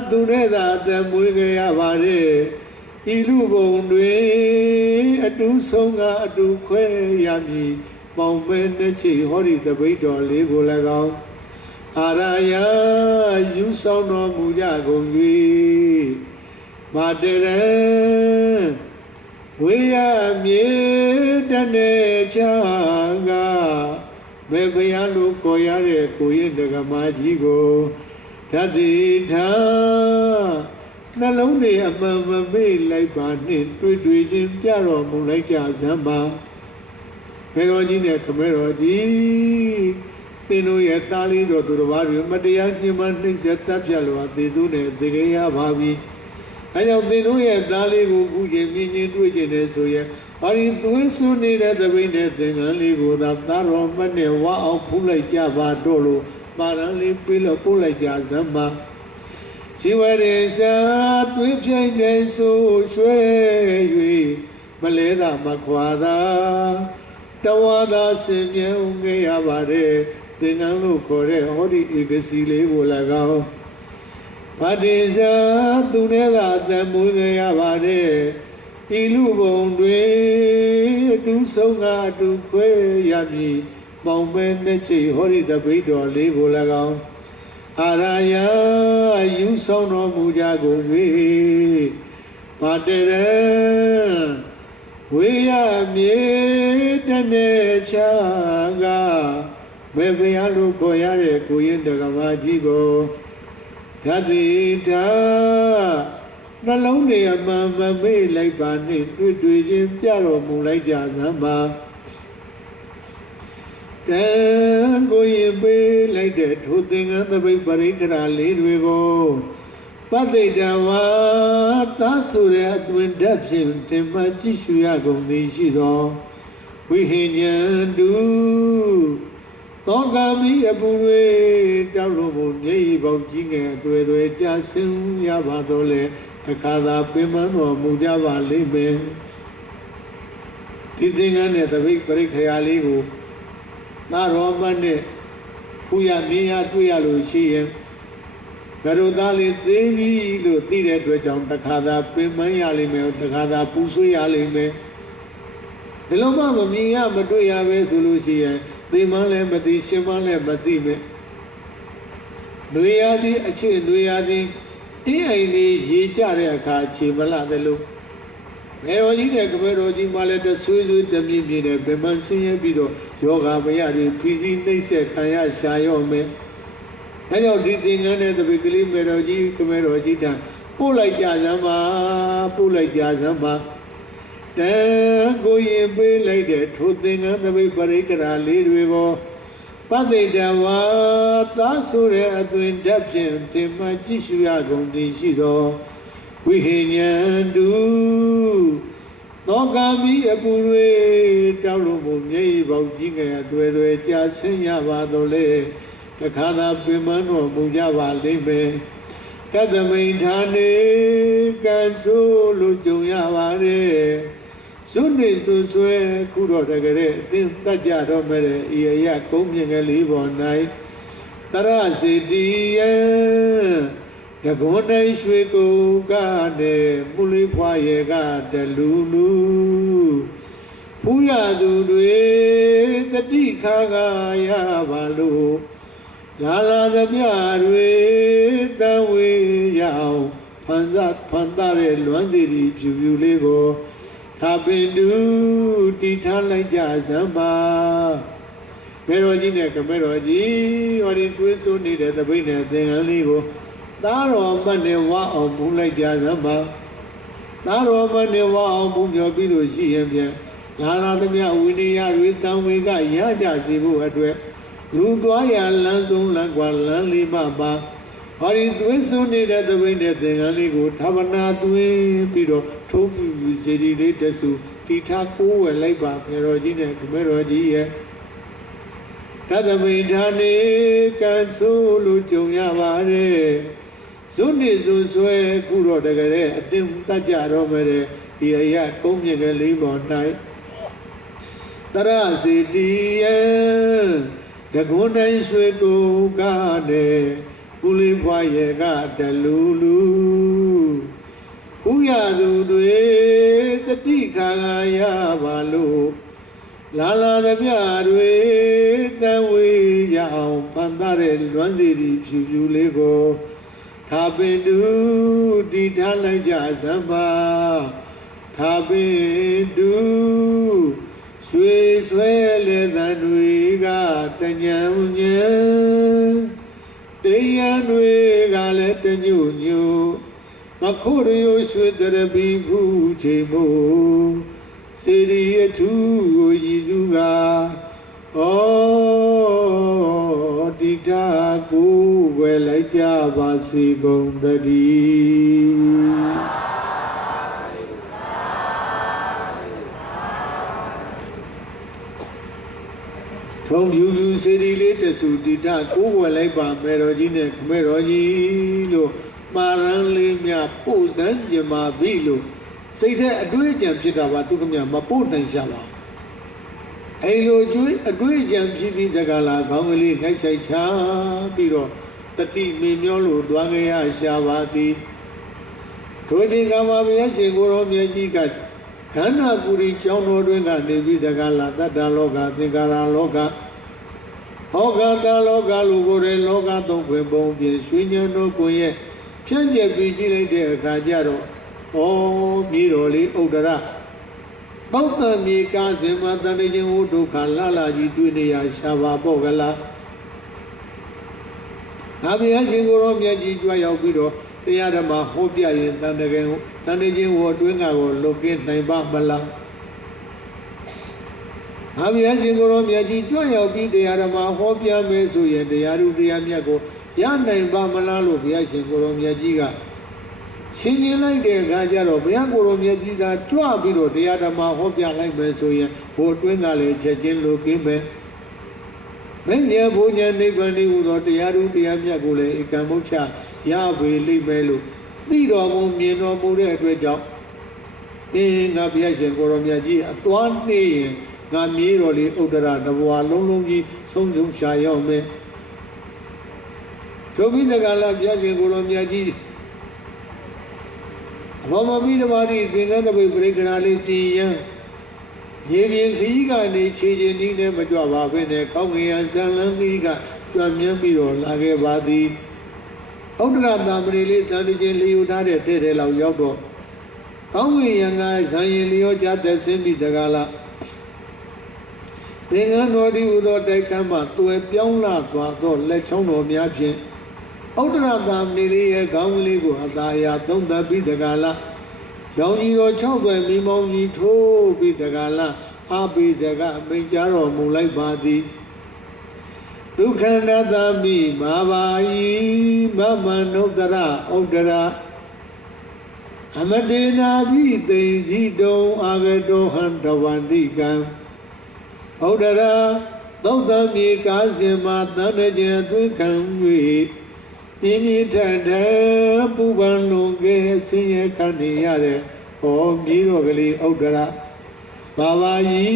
သူနဲ့သာအသက်မွေးကြရပါတဲ့ဤလူဘုံတွေအတူဆုံးကအတူခွဲရမည်ပေါင်မဲနှစ်ချိဟောဒီတပိတ်တော်လေးကို၎င်းအာရယယူဆောင်တော်မူကြကုန်၍မာတရံဝေယမြေတနေချာကမေဘယလူကိုရတဲ့ကိုရင်တက္ကမကြီးကိုဓာတိထာနှလုံးတွေအမှန်မမေ့လိုက်ပါနှင့်တွေ့တွေ့ချင်းပြတော်မူလိုက်ကြစမ်းပါခေတော်ကြီးနဲ့ခမဲတော်ကြီးသင်တို့ရဲ့သားလေးတော်သူတော်ဘာတွေမတရားညှဉ်းပန်းနှိပ်စက်တပ်ဖြတ်လို့အသေးစိုးနဲ့သိကြရပါပြီအဲကြောင့်သင်တို့ရဲ့သားလေးကိုခုချိန်မြင်ချင်းတွေ့ကျင်နေဆိုရင်ဘာဒီသွေးစွန်းနေတဲ့သပိတ်နဲ့သင်္ကန်းလေးကိုသာသားတော်မနဲ့ဝါအောင်ဖူးလိုက်ကြပါတော့လို့ပါရန်လေးပြေးလို့ပို့လိုက်ကြစမ်းပါဇီဝရေစာသွေးပြိုင်ပြိုင်ဆိုရွှဲ၍မလဲသာမခွာသာတဝါသာဆင်မြဲငေးရပါတဲ့သင်္ကန်းလို့ခေါ်တဲ့ဟောဒီဧကစီလေးကို၎င်းပတ္တိစာသူနဲ့သာအသက်မွေးကြရပါတဲ့ဤလူဘုံတွေအတူဆုံးကအတူခွဲရမည်ပေါင်မဲနှစ်ချိဟောဒီတပိတ်တော်လေးကို၎င်းအာရယယူဆောင်တော်မူကြကုန်၍ပါတရံဝေယမြေတနေချာကမေဘယလူကိုရတဲ့ကိုရင်တက္ကမကြီးကိုဓာတိထာနှလုံးတွေအမှန်မမေ့လိုက်ပါနှင့်တွေ့တွေ့ချင်းပြတော်မူလိုက်ကြစမ်းပါတန်ကိုရင်ပေးလိုက်တဲ့ထိုသင်္ကန်းသပိတ်ပရိက္ခရာလေးတွေကို Padidava Tasura Twindapin Timatishuya Gondishido Vihinyandu Togami Abure Darumu Neibo Jinga Dwe Jasim Yabadole Takada Pimano Mujava Libe Tizingan at the big Parikayaligu Naromane Puya Nia Tuyaluchi Garudali Devi Lu Tire Dwajam Takada Pimayalime Takada Pusuyalime Eloma Mia Matuya Vesulusia Dimale Mati Shimale Matime Nuyadi Achi Nuyadi Tiani Yitare Kachi Maladelu Meroji Meroji Maleta Suzu Demi Bemansi Bido Yoga Mayadi Pisi Nese Kaya Shayome I know these things are the weekly Meroji, Kumeroji, Pula Jazama. Then go ye be like that, who think on the way Parikara lead river. Padidava, Tasura, Twin Dapsin, Timatishuya Gondishido. Vihinyandu Nogami Abure, Tarumu, Neibo Jinga, Dwe Jasenya Vadole. Takada Pimano Mujava Libe Kadamaitane Kansu Lujuyavare Sunni Susue Kuro Tagare Tim Tajaro Mere Iya Kuming Libo Night Tarasi Dia Yagona Shweko Gade Mulipwayega Delulu Puya Dudwe Tatika Yavalu Lala the Biarwe, the way Yao, Pandare, Luanzi, Jubilego, Tabindu, Titala Jazama, Meroji, Meroji, or in Twisso needed the winner, then Aligo, Daro Manewa of Mula Jazama, Daro Manewa of Munjobido GM, Lala the Biawinia, with Tamiga, Yajazibu at where. Rudwaya Lanzon Langualan Limaba, or in Twisso needed the winner, then Aligo, Tavana Due, Pido, Topi, Zedi Detasu, Titaku, and Leba, Merojina, Meroji, Tadamidane, Kansulu, Juyavare, Sunni Zusue, Kuro de Gare, Tim Tajaromere, Ia Koming Limon night. Tarasi Dia. The Gunda Shweko Gade, Ulipwayega Delulu, Uyadu, the Tika Yavalu, Lala the Biarwe, the way Yao, Pandare, Luanzi, Julego, Tabedu, Ditala Jazama, Tabedu. Swiss well than we got the Yamunya, Dayan we got let the new Makurio should there be Guchemo, City to Yizuga, oh, Dita go well like Javasi Gondadi. From you city later to Dita, go like Meroji, Meroji, Maran Limia, Posan, Yama Vilo. Say that a great jump Chitava took me a Maput and Shama. I know a great jump Chiti the Gala, family, Hexai Cha, Piro, the team Mignolo, Dwangaya, Shavati. Toji Gamavia, Seguro, Yajikat. Kana Puri Chono Dunga, Nevi the Gala, Daloga, the Gala Loga. Hoga Daloga, Lugore, Loga, Donquebo, Swinyan no Poye, Chanja Vigile de Cajaro, oh, Miroli, Odara. Both me Kazima, Tanajan Udu, Kalala, Jitunia, Shava Bogala. Abia Siguro, Yaji, Joyo, the Adama, Hopia, and Tanajan, what doing our locate Naibambala. Abia Siguro, Yaji, Joyo, the Adama, Hopia, Mesu, and the Arudiamiago, Yan Naibamala, Lubia Siguro, Yajiga, ရှင်ရင်လိုက်တဲ့အခါကျတော့ဘုရားကိုယ်တော်မြတ်ကြီးကကြွပြီးတော့တရားဓမ္မဟောပြလိုက်မယ်ဆိုရင်ဘို့အတွင်းကလည်းချက်ချင်းလိုကင်းမယ်မဉ္ဇဉ်ဘုညာနိဗ္ဗာန်ဤဟူသောတရားသူတရားမြတ်ကိုလည်းဧကံမုတ်ချရပေလိမ့်မယ်လို့သိတော်မူမြင်တော်မူတဲ့အတွက်ကြောင့်ငါဘုရားရှင်ကိုယ်တော်မြတ်ကြီးအသွားနေရင်ငါမြေတော်လေးဥဒ္ဒရတဘဝလုံးလုံးကြီးဆုံးဆုံးရှာရောက်မယ်ဒုဗိဒကလာဘုရားရှင်ကိုယ်တော်မြတ်ကြီးဘောမပိဓမာတိသင်္ကန်းတပိတ်ပရိက္ခဏလေးတည်ရန်ရေပြင်ခကြီးကနေခြေချင်းဤနဲ့မကြွပါဘဲနဲ့ကောင်းကင်ရဇံလန်းကြီးကကြွမြန်းပြီးတော့လာခဲ့ပါသည်ဥဒ္ဒရတာမဏိလေးတန်တချင်းလျူထားတဲ့တဲ့တဲ့လောက်ရောက်တော့ကောင်းကင်ရံကဇံရင်လျောကြတဲ့ဆင်းပြီးတကားလားသင်္ကန်းတော်ဒီဟူသောတိုက်ခန်းမှာသွယ်ပြောင်းလာသွားသောလက်ချောင်းတော်များဖြင့်ဥဒ္ဒရတာမဏိလေးရဲ့ခေါင်းလေးကိုအသာအရာသုံးသပ်ပြီးတကားလားရောင်ကြီးတော်6သွယ်မိမောင်းကြီးထိုးပြီးတကားလားအာပိစကအမိန့်ကြားတော်မူလိုက်ပါသည်ဒုက္ခန္တသမိမာဘာယီမမနုဒရဥဒ္ဒရာအမတေနာဘိသိဉ္စီတုံအာဂတောဟံတဝန္တိကံဥဒ္ဒရာသုတ်တံမြေကားစင်မှာတန်တကြံသွင်းခံ၍ပြင်းပြထန်ထန်ပူပန်လုံးကဲဆင်းရဲခံနေရတဲ့ဟောမြေတော်ကလေးဥဒ္ဒရာဘာဝါယီ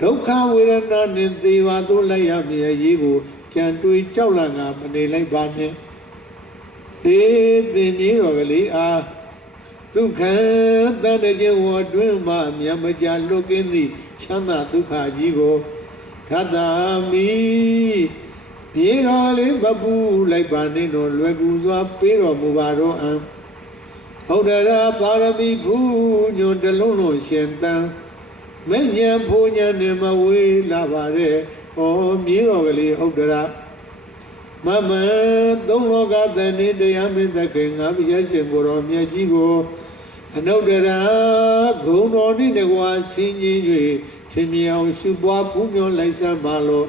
ဒုက္ခဝေဒနာနှင့်သေပါသို့လိုက်ရမည်အရေးကိုကြံတွေးကြောက်လန့်ကမနေလိုက်ပါနဲ့သေသင်မြေတော်ကလေးအားဒုက္ခတန်တကြံဝအတွင်းမှမြတ်မကြလွတ်ကင်းသည့်ချမ်းသာဒုက္ခကြီးကိုခတ္တမိပြေတော်လေးမပူလိုက်ပါနှင့်တော့လွယ်ကူစွာပေးတော်မူပါတော့အံဥဒ္ဒရာပါရမီဖူးညွန်တလုံးလုံးရှင်တန်မဉ္ဇဉ်ဘုံညာနဲ့မဝေးလာပါတဲ့ဩမြေတော်ကလေးဥဒ္ဒရာမမသုံးလောကတန်နေတရားမင်းသခင်ငါဘုရားရှင်ကိုယ်တော်မြတ်ကြီးကိုအနုဒ္ဒရာဂုံတော်နှင့်တကွာဆင်းခြင်း၍ရှင်မြေအောင်ရှုပွားပူးမြော်လိုက်စမ်းပါလို့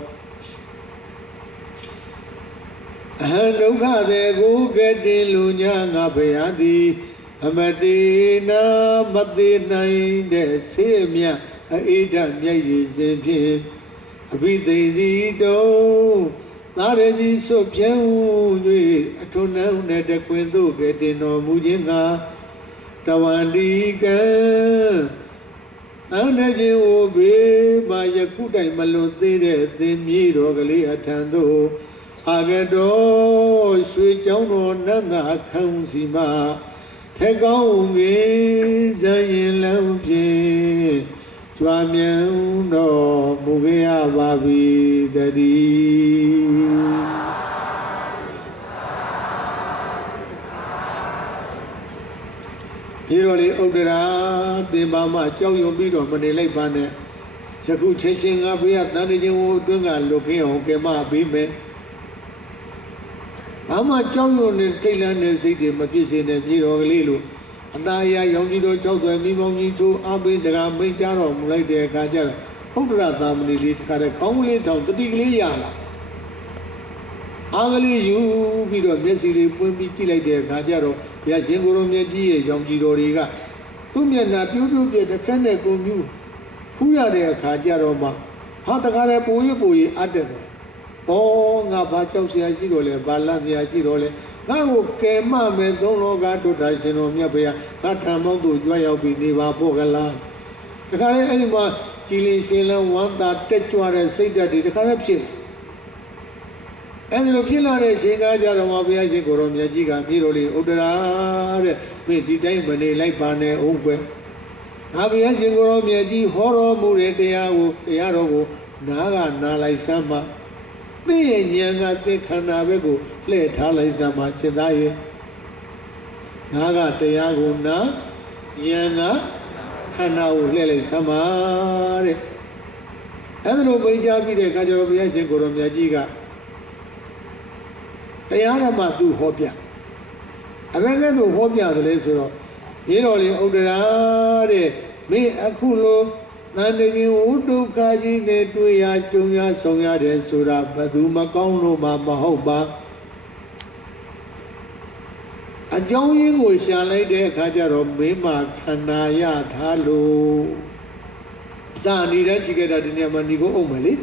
အဟံဒုက္ခတဲ့ကိုကဲ့တင်လူညာငါဘုရားသည်အမတေနာမသေးနိုင်တဲ့ဆေးမြတ်အေဒမြတ်ရည်စဉ်ဖြင့်အဘိသိစီတုံသာရကြီးစွတ်ပြဲ၍အထွန်းနှံနဲ့တကွင်သို့ကဲ့တင်တော်မူခြင်းသာတဝန္တိကံအန္တခြင်းဝဘေမာယခုတိုင်မလွတ်သေးတဲ့သင်မြေတော်ကလေးအထံသို့အာဂတောရွှေကျောင်းတော်နတ်နာခံစီမထက်ကောင်းငယ်ဇံရင်လမ်းဖြင့်ကြွားမြန်တော်မူခဲ့ရပါပြီတည်းဒီလိုလေဥဒ္ဒရာသင်္ဘာမကြောက်ရွံ့ပြီးတော့မနေလိုက်ပါနဲ့ယခုချင်းချင်းငါဘုရားတန်တခြင်းကိုအတွင်းကလွတ်ကင်းအောင်ကဲမပေးမယ်ဘာမှကြောက်ရွံ့နေထိတ်လန့်နေစိတ်တွေမဖြစ်စေနဲ့မြေတော်ကလေးလို့အတားအရာရောင်ကြီးတော်၆သွယ်မိမောင်းကြီးထိုးအပိစကားမိတ်ကြတော်မူလိုက်တဲ့အခါကျတော့ဥဒ္ဒရာသာမဏေလေးတခါတည်းကောင်းကလေးတောင်တတိကလေးရလာအားကလေးယူပြီးတော့မျက်စိလေးပွင့်ပြီးကြည့်လိုက်တဲ့အခါကျတော့ဘုရားရှင်ကိုယ်တော်မြတ်ကြီးရဲ့ရောင်ကြီးတော်တွေကသူ့မျက်နှာပြိုးပြိုးပြည့်တစ်ခက်နဲ့ကိုမြူးဖူးရတဲ့အခါကျတော့မှဟာတခါတည်းပိုရအပ်တယ်ဩငါဘာကြောက်เสียရှိတော့လဲဘာလန့်เสียရှိတော့လဲငါ့ကိုကယ်မမယ်သုံးလောကဒုတာရှင်တော်မြတ်ဘုရားငါထံမောက်တို့ကြွရောက်ပြီးနေပါဖို့ကလားတခါတည်းအဲ့ဒီမှာကြည်လင်ရှင်လန်းဝမ်းသာတက်ကြွတဲ့စိတ်ဓာတ်တွေတခါတည်းဖြစ်အဲ့ဒီလိုဖြစ်လာတဲ့အချိန်ကကြတော့ဘုရားရှင်ကိုယ်တော်မြတ်ကြီးကမြေတော်လေးဥဒ္ဒရာတဲ့မင်းဒီတိုင်းမနေလိုက်ပါနဲ့ဟုတ်ပဲငါဘုရားရှင်ကိုယ်တော်မြတ်ကြီးဟောတော်မူတဲ့တရားတော်ကိုနားကနားလိုက်စမ်းပါသိရဲ့ဉာဏ်ကသိခန္ဓာဘက်ကိုလှည့်ထားလိုက်စမ်းပါจิตသားရဲ့နားကတရားကိုနားဉာဏ်ကခန္ဓာကိုလှည့်လိုက်စမ်းပါတဲ့အဲ့ဒါလိုပိကြပြီးတဲ့အခါကျတော့ဘုရားရှင်ကိုယ်တော်မြတ်ကြီးကတရားဓမ္မသူဟောပြအဘယ်နဲ့သူဟောပြသလဲဆိုတော့မြေတော်လေးဥဒ္ဒရာတဲ့မင်းအခုလိုတန်တခြင်းဝုဒုက္ခကြီးနဲ့တွေ့ရကြုံရဆောင်ရတယ်ဆိုတာဘယ်သူမကောင်းလို့မှမဟုတ်ပါ အကြောင်းရင်းကိုရှာလိုက်တဲ့အခါကျတော့မင်းမှာခန္ဓာရထားလို့ဇာနေတဲ့ကြည့်ကြတာဒီနေရာမှာညီကိုအုံးမယ်လေ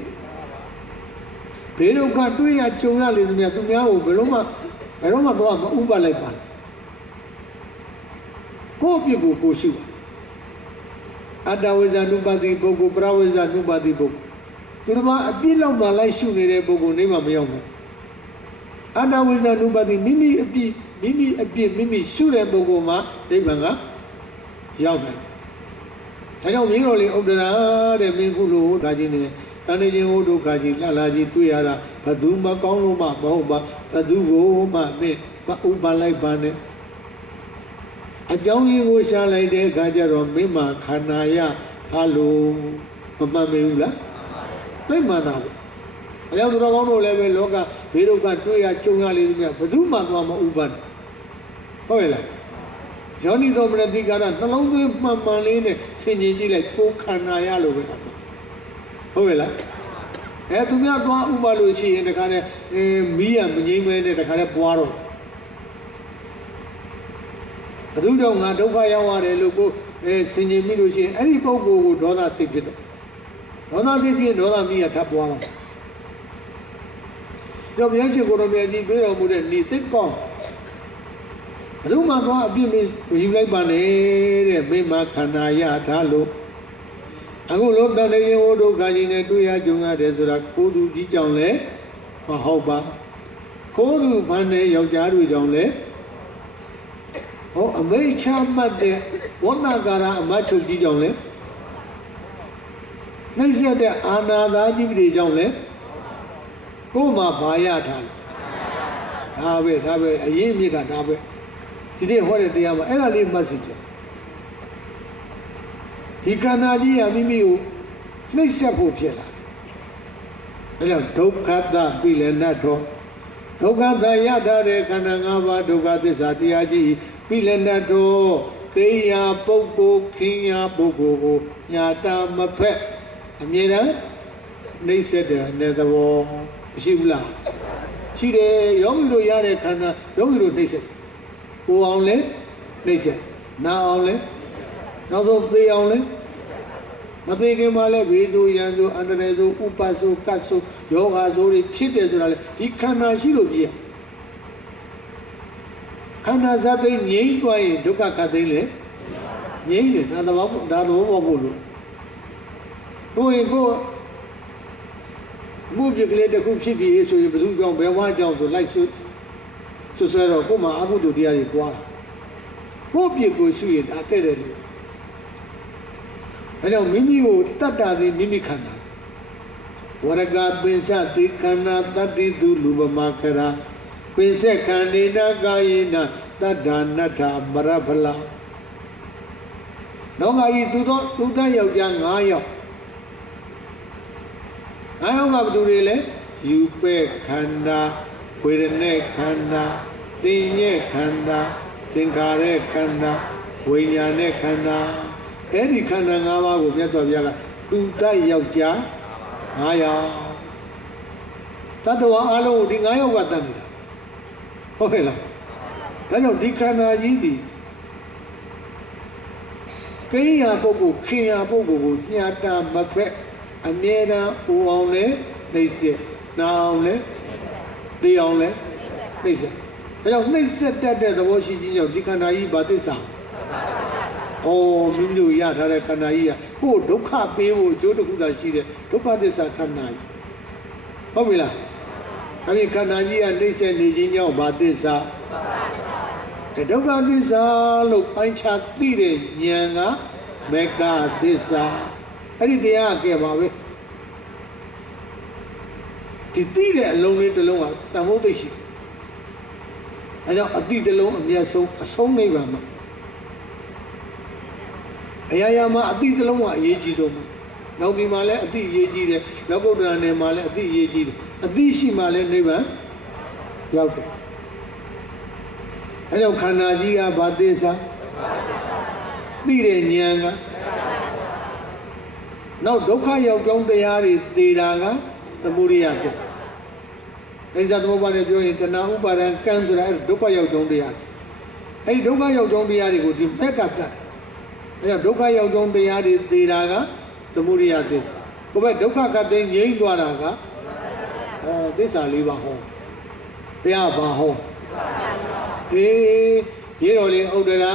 ဘေးဒုက္ခတွေ့ရကြုံရလေသူများကိုဘယ်တော့မှတော့မဥပလိုက်ပါကိုယ့်ပြစ်ကိုရှုပါအတ္တဝိဇ္ဇနုပါတိပုဂ္ဂိုလ်ပရဝိဇ္ဇနုပါတိပုဂ္ဂိုလ်သူတို့ကအပြစ်လောက်မှလိုက်ရှုနေတဲ့ပုဂ္ဂိုလ်နေမှမရောက်ဘူးအတ္တဝိဇ္ဇနုပါတိမိမိအပြစ်ရှုတဲ့ပုဂ္ဂိုလ်မှာနိဗ္ဗာန်ကရောက်တယ်ဒါကြောင့်မြင်းတော်လေးဥဒ္ဒရာတဲ့မင်းခုလိုဒါချင်းနဲ့တဏှိချင်းဟိုဒုက္ခကြီးလှလာကြီးတွေ့ရတာဘသူမကောင်းလို့မှမဟုတ်ပါဘသူကိုမှသိဥပလိုက်ပါနဲ့အကြောင်းရင်းကိုရှာလိုက်တဲ့အခါကျတော့မင်းမှာခန္ဓာရဟာလို့မမှန်မေဘူးလားသိမှန်တာပဲအကြောင်းတော်ကောင်းတို့လည်းပဲလောကဘေးဒုက္ခတွေ့ရကြုံရလေသူများဘသူမှသွားမဥပနဲ့ဟုတ်ရဲ့လားယောနိသောမနတိကာရနှလုံးသွင်းမှန်လေးနဲ့ဆင်ခြင်ကြည့်လိုက်ကိုခန္ဓာရလို့ပဲဟုတ်ရဲ့လားသူများသွားဥပလို့ရှိရင်တခါတည်းမီးရမငိမ့်မဲနဲ့တခါတည်းပွားတော့ဘယ်သူကြောင့်ငါဒုက္ခရောက်ရတယ်လို့ကိုဆင်ခြင်မိလို့ရှိရင်အဲ့ဒီပုဂ္ဂိုလ်ကိုဒေါသစိတ်ဖြစ်တော့ဒေါသစိတ်ဖြစ်ဒေါသမီးရထပ်ပွားတော့ကြောင့်ဘုရားရှင်ကိုယ်တော်မြတ်ကြီးပြေတော်မူတဲ့ဤသိကောင်းဘယ်သူမှသွားအပြစ်မယူလိုက်ပါနဲ့တဲ့မင်းမခန္ဓာရထားလို့အခုလောကတည်းကဒုက္ခကြီးနဲ့တွေ့ရကြုံရတယ်ဆိုတာကိုယ်သူကြီးကြောင့်လည်းမဟုတ်ပါကိုယ်သူဘာနဲ့ယောက်ျားတွေကြောင့်လည်းအမိတ်ချမှတ်တဲ့ဝဏ္ဏကာရအမတ်ချုပ်ကြီးကြောင့်လည်းနှိမ့်ဆက်တဲ့အာနာသာကြီးတွေကြောင့်လည်းကိုယ်မှာဘာရထားလဲဒါပဲအရေးမြစ်ကဒါပဲဒီနေ့ဟောတဲ့တရားမှာအဲ့ဒါလေးမှတ်စီကြဒီခန္ဓာကြီးကမိမိကိုနှိမ့်ဆက်ဖို့ဖြစ်လာဒါကြောင့်ဒုက္ခတပိလနတ်တော်ဒုက္ခတရထားတဲ့ခန္ဓာ၅ပါးဒုက္ခသစ္စာတရားကြီးပိလနတ်တော်သိညာပုဂ္ဂိုလ်ခင်ညာပုဂ္ဂိုလ်ကိုညာတာမဖက်အမြဲတမ်းနှိမ့်ဆက်တဲ့အနေသဘောမရှိဘူးလားရှိတယ်ယောဂီတို့ရတဲ့ခန္ဓာယောဂီတို့နှိမ့်ဆက်ကိုအောင်လဲနှိမ့်ဆက်နာအောင်လဲနောက်ဆုံးသိအောင်လဲမသိခင်မှာလဲဘေးဆိုရန်ဆိုအန္တရာယ်ဆိုဥပဆိုကတ်ဆိုယောဂါဆိုတွေဖြစ်တယ်ဆိုတာလေဒီခန္ဓာရှိလို့ပြည့်ခန္ဓာဇာတိငြိမ့်သွားရင်ဒုက္ခခတ်သိမ်းလေငြိမ့်တယ်ဒါသဘောပေါ့လို့ကိုယ်ကိုမှုပြကလေးတစ်ခုဖြစ်ပြီးဆိုရင်ဘယ်သူကြောင့်ဘယ်ဝါကြောင့်ဆိုလိုက်ဆွဆွဲတော့ကိုယ်မှာအကုသိုလ်တရားတွေပွားကိုယ်ပြကိုရှိရင်ဒါတဲ့တယ်လို့အဲကြောင့်မိမိကိုတတ္တသည်မိမိခန္ဓာဝရကပိစတိခန္ဓာတတ္တိသူလူပမခရာပိစခန္ဒီနာကာယေနတတ္ထာနတ္ထမရဖလာနောင်ကကြီးသူသားယောက်ျား9ယောက်9ယောက်ကဘယ်သူတွေလဲယူပဲ့ခန္ဓာဝေဒနဲ့ခန္ဓာသိဉ္ဇခန္ဓာသင်္ခါရခန္ဓာဝိညာဉ်နဲ့ခန္ဓာအဲ့ဒီခန္ဓာ၅ပါးကိုမြတ်စွာဘုရားကသူသားယောက်ျား9ယောက်တတ္တဝါအလုံးဒီ9ယောက်ကတတ်နေတာဟုတ်ကဲ့လားဒါကြောင့်ဒီခန္ဓာကြီးဒီကိညာပုဂ္ဂိုလ်ခင်ညာပုဂ္ဂိုလ်ကိုညာတာမဖက်အမြဲတမ်းပူအောင်လဲနှိမ့်ဆက်နာအောင်လဲသိအောင်လဲနှိမ့်ဆက်ဒါကြောင့်နှိမ့်ဆက်တတ်တဲ့သဘောရှိခြင်းကြောင့်ဒီခန္ဓာကြီးဘာသစ္စာမိမိတို့ရထားတဲ့ခန္ဓာကြီးကကိုယ်ဒုက္ခပေးဖို့အကျိုးတစ်ခုသာရှိတဲ့ဒုက္ခသစ္စာခန္ဓာကြီးဟုတ်ပြီလားအဲဒီခန္ဓာကြီးကနှိမ့်ဆက်နေခြင်းကြောင့်ဘာသစ္စာဒုက္ခသစ္စာလို့ပိုင်းခြားသိတဲ့ဉာဏ်ကမေဃသစ္စာအဲ့ဒီတရားကဲပါပဲဒီသိတဲ့အလုံးလေးတစ်လုံးကတန်ဖိုးသိရှိအဲကြောင့်အတိတစ်လုံးအမြတ်ဆုံးအဆုံးနိဗ္ဗာန်မှာအရာရာမှာအတိတစ်လုံးကအရေးကြီးဆုံးနောက်ဒီမှာလည်းအတိအရေးကြီးတယ်လောကုတ္တရာနယ်မှာလည်းအတိအရေးကြီးတယ်အတိရှိမှလည်းနိဗ္ဗာန်ရောက်တယ်အဲကြောင့်ခန္ဓာကြီးကဘာသစ္စာသိတဲ့ဉာဏ်ကနောက်ဒုက္ခရောက်ကြောင်းတရားတွေသိတာကသမုဒိယဖြစ်အိဇာသမုပ္ပါဒ်နဲ့ပြောရင်တဏှာဥပါဒံကံဆိုတာအဲ့ဒုက္ခရောက်ကြောင်းတရား အဲ့ဒုက္ခရောက်ကြောင်းတရားတွေကိုဒီမက်ကတတ်အဲ့တော့ဒုက္ခရောက်ကြောင်းတရားတွေသိတာကသမုဒိယသစ္စာကိုပဲဒုက္ခကတိငြိမ်းသွားတာကသစ္စာလေးပါဟောဘုရားပါဟောအေးရေတော်လေးဥဒ္ဒရာ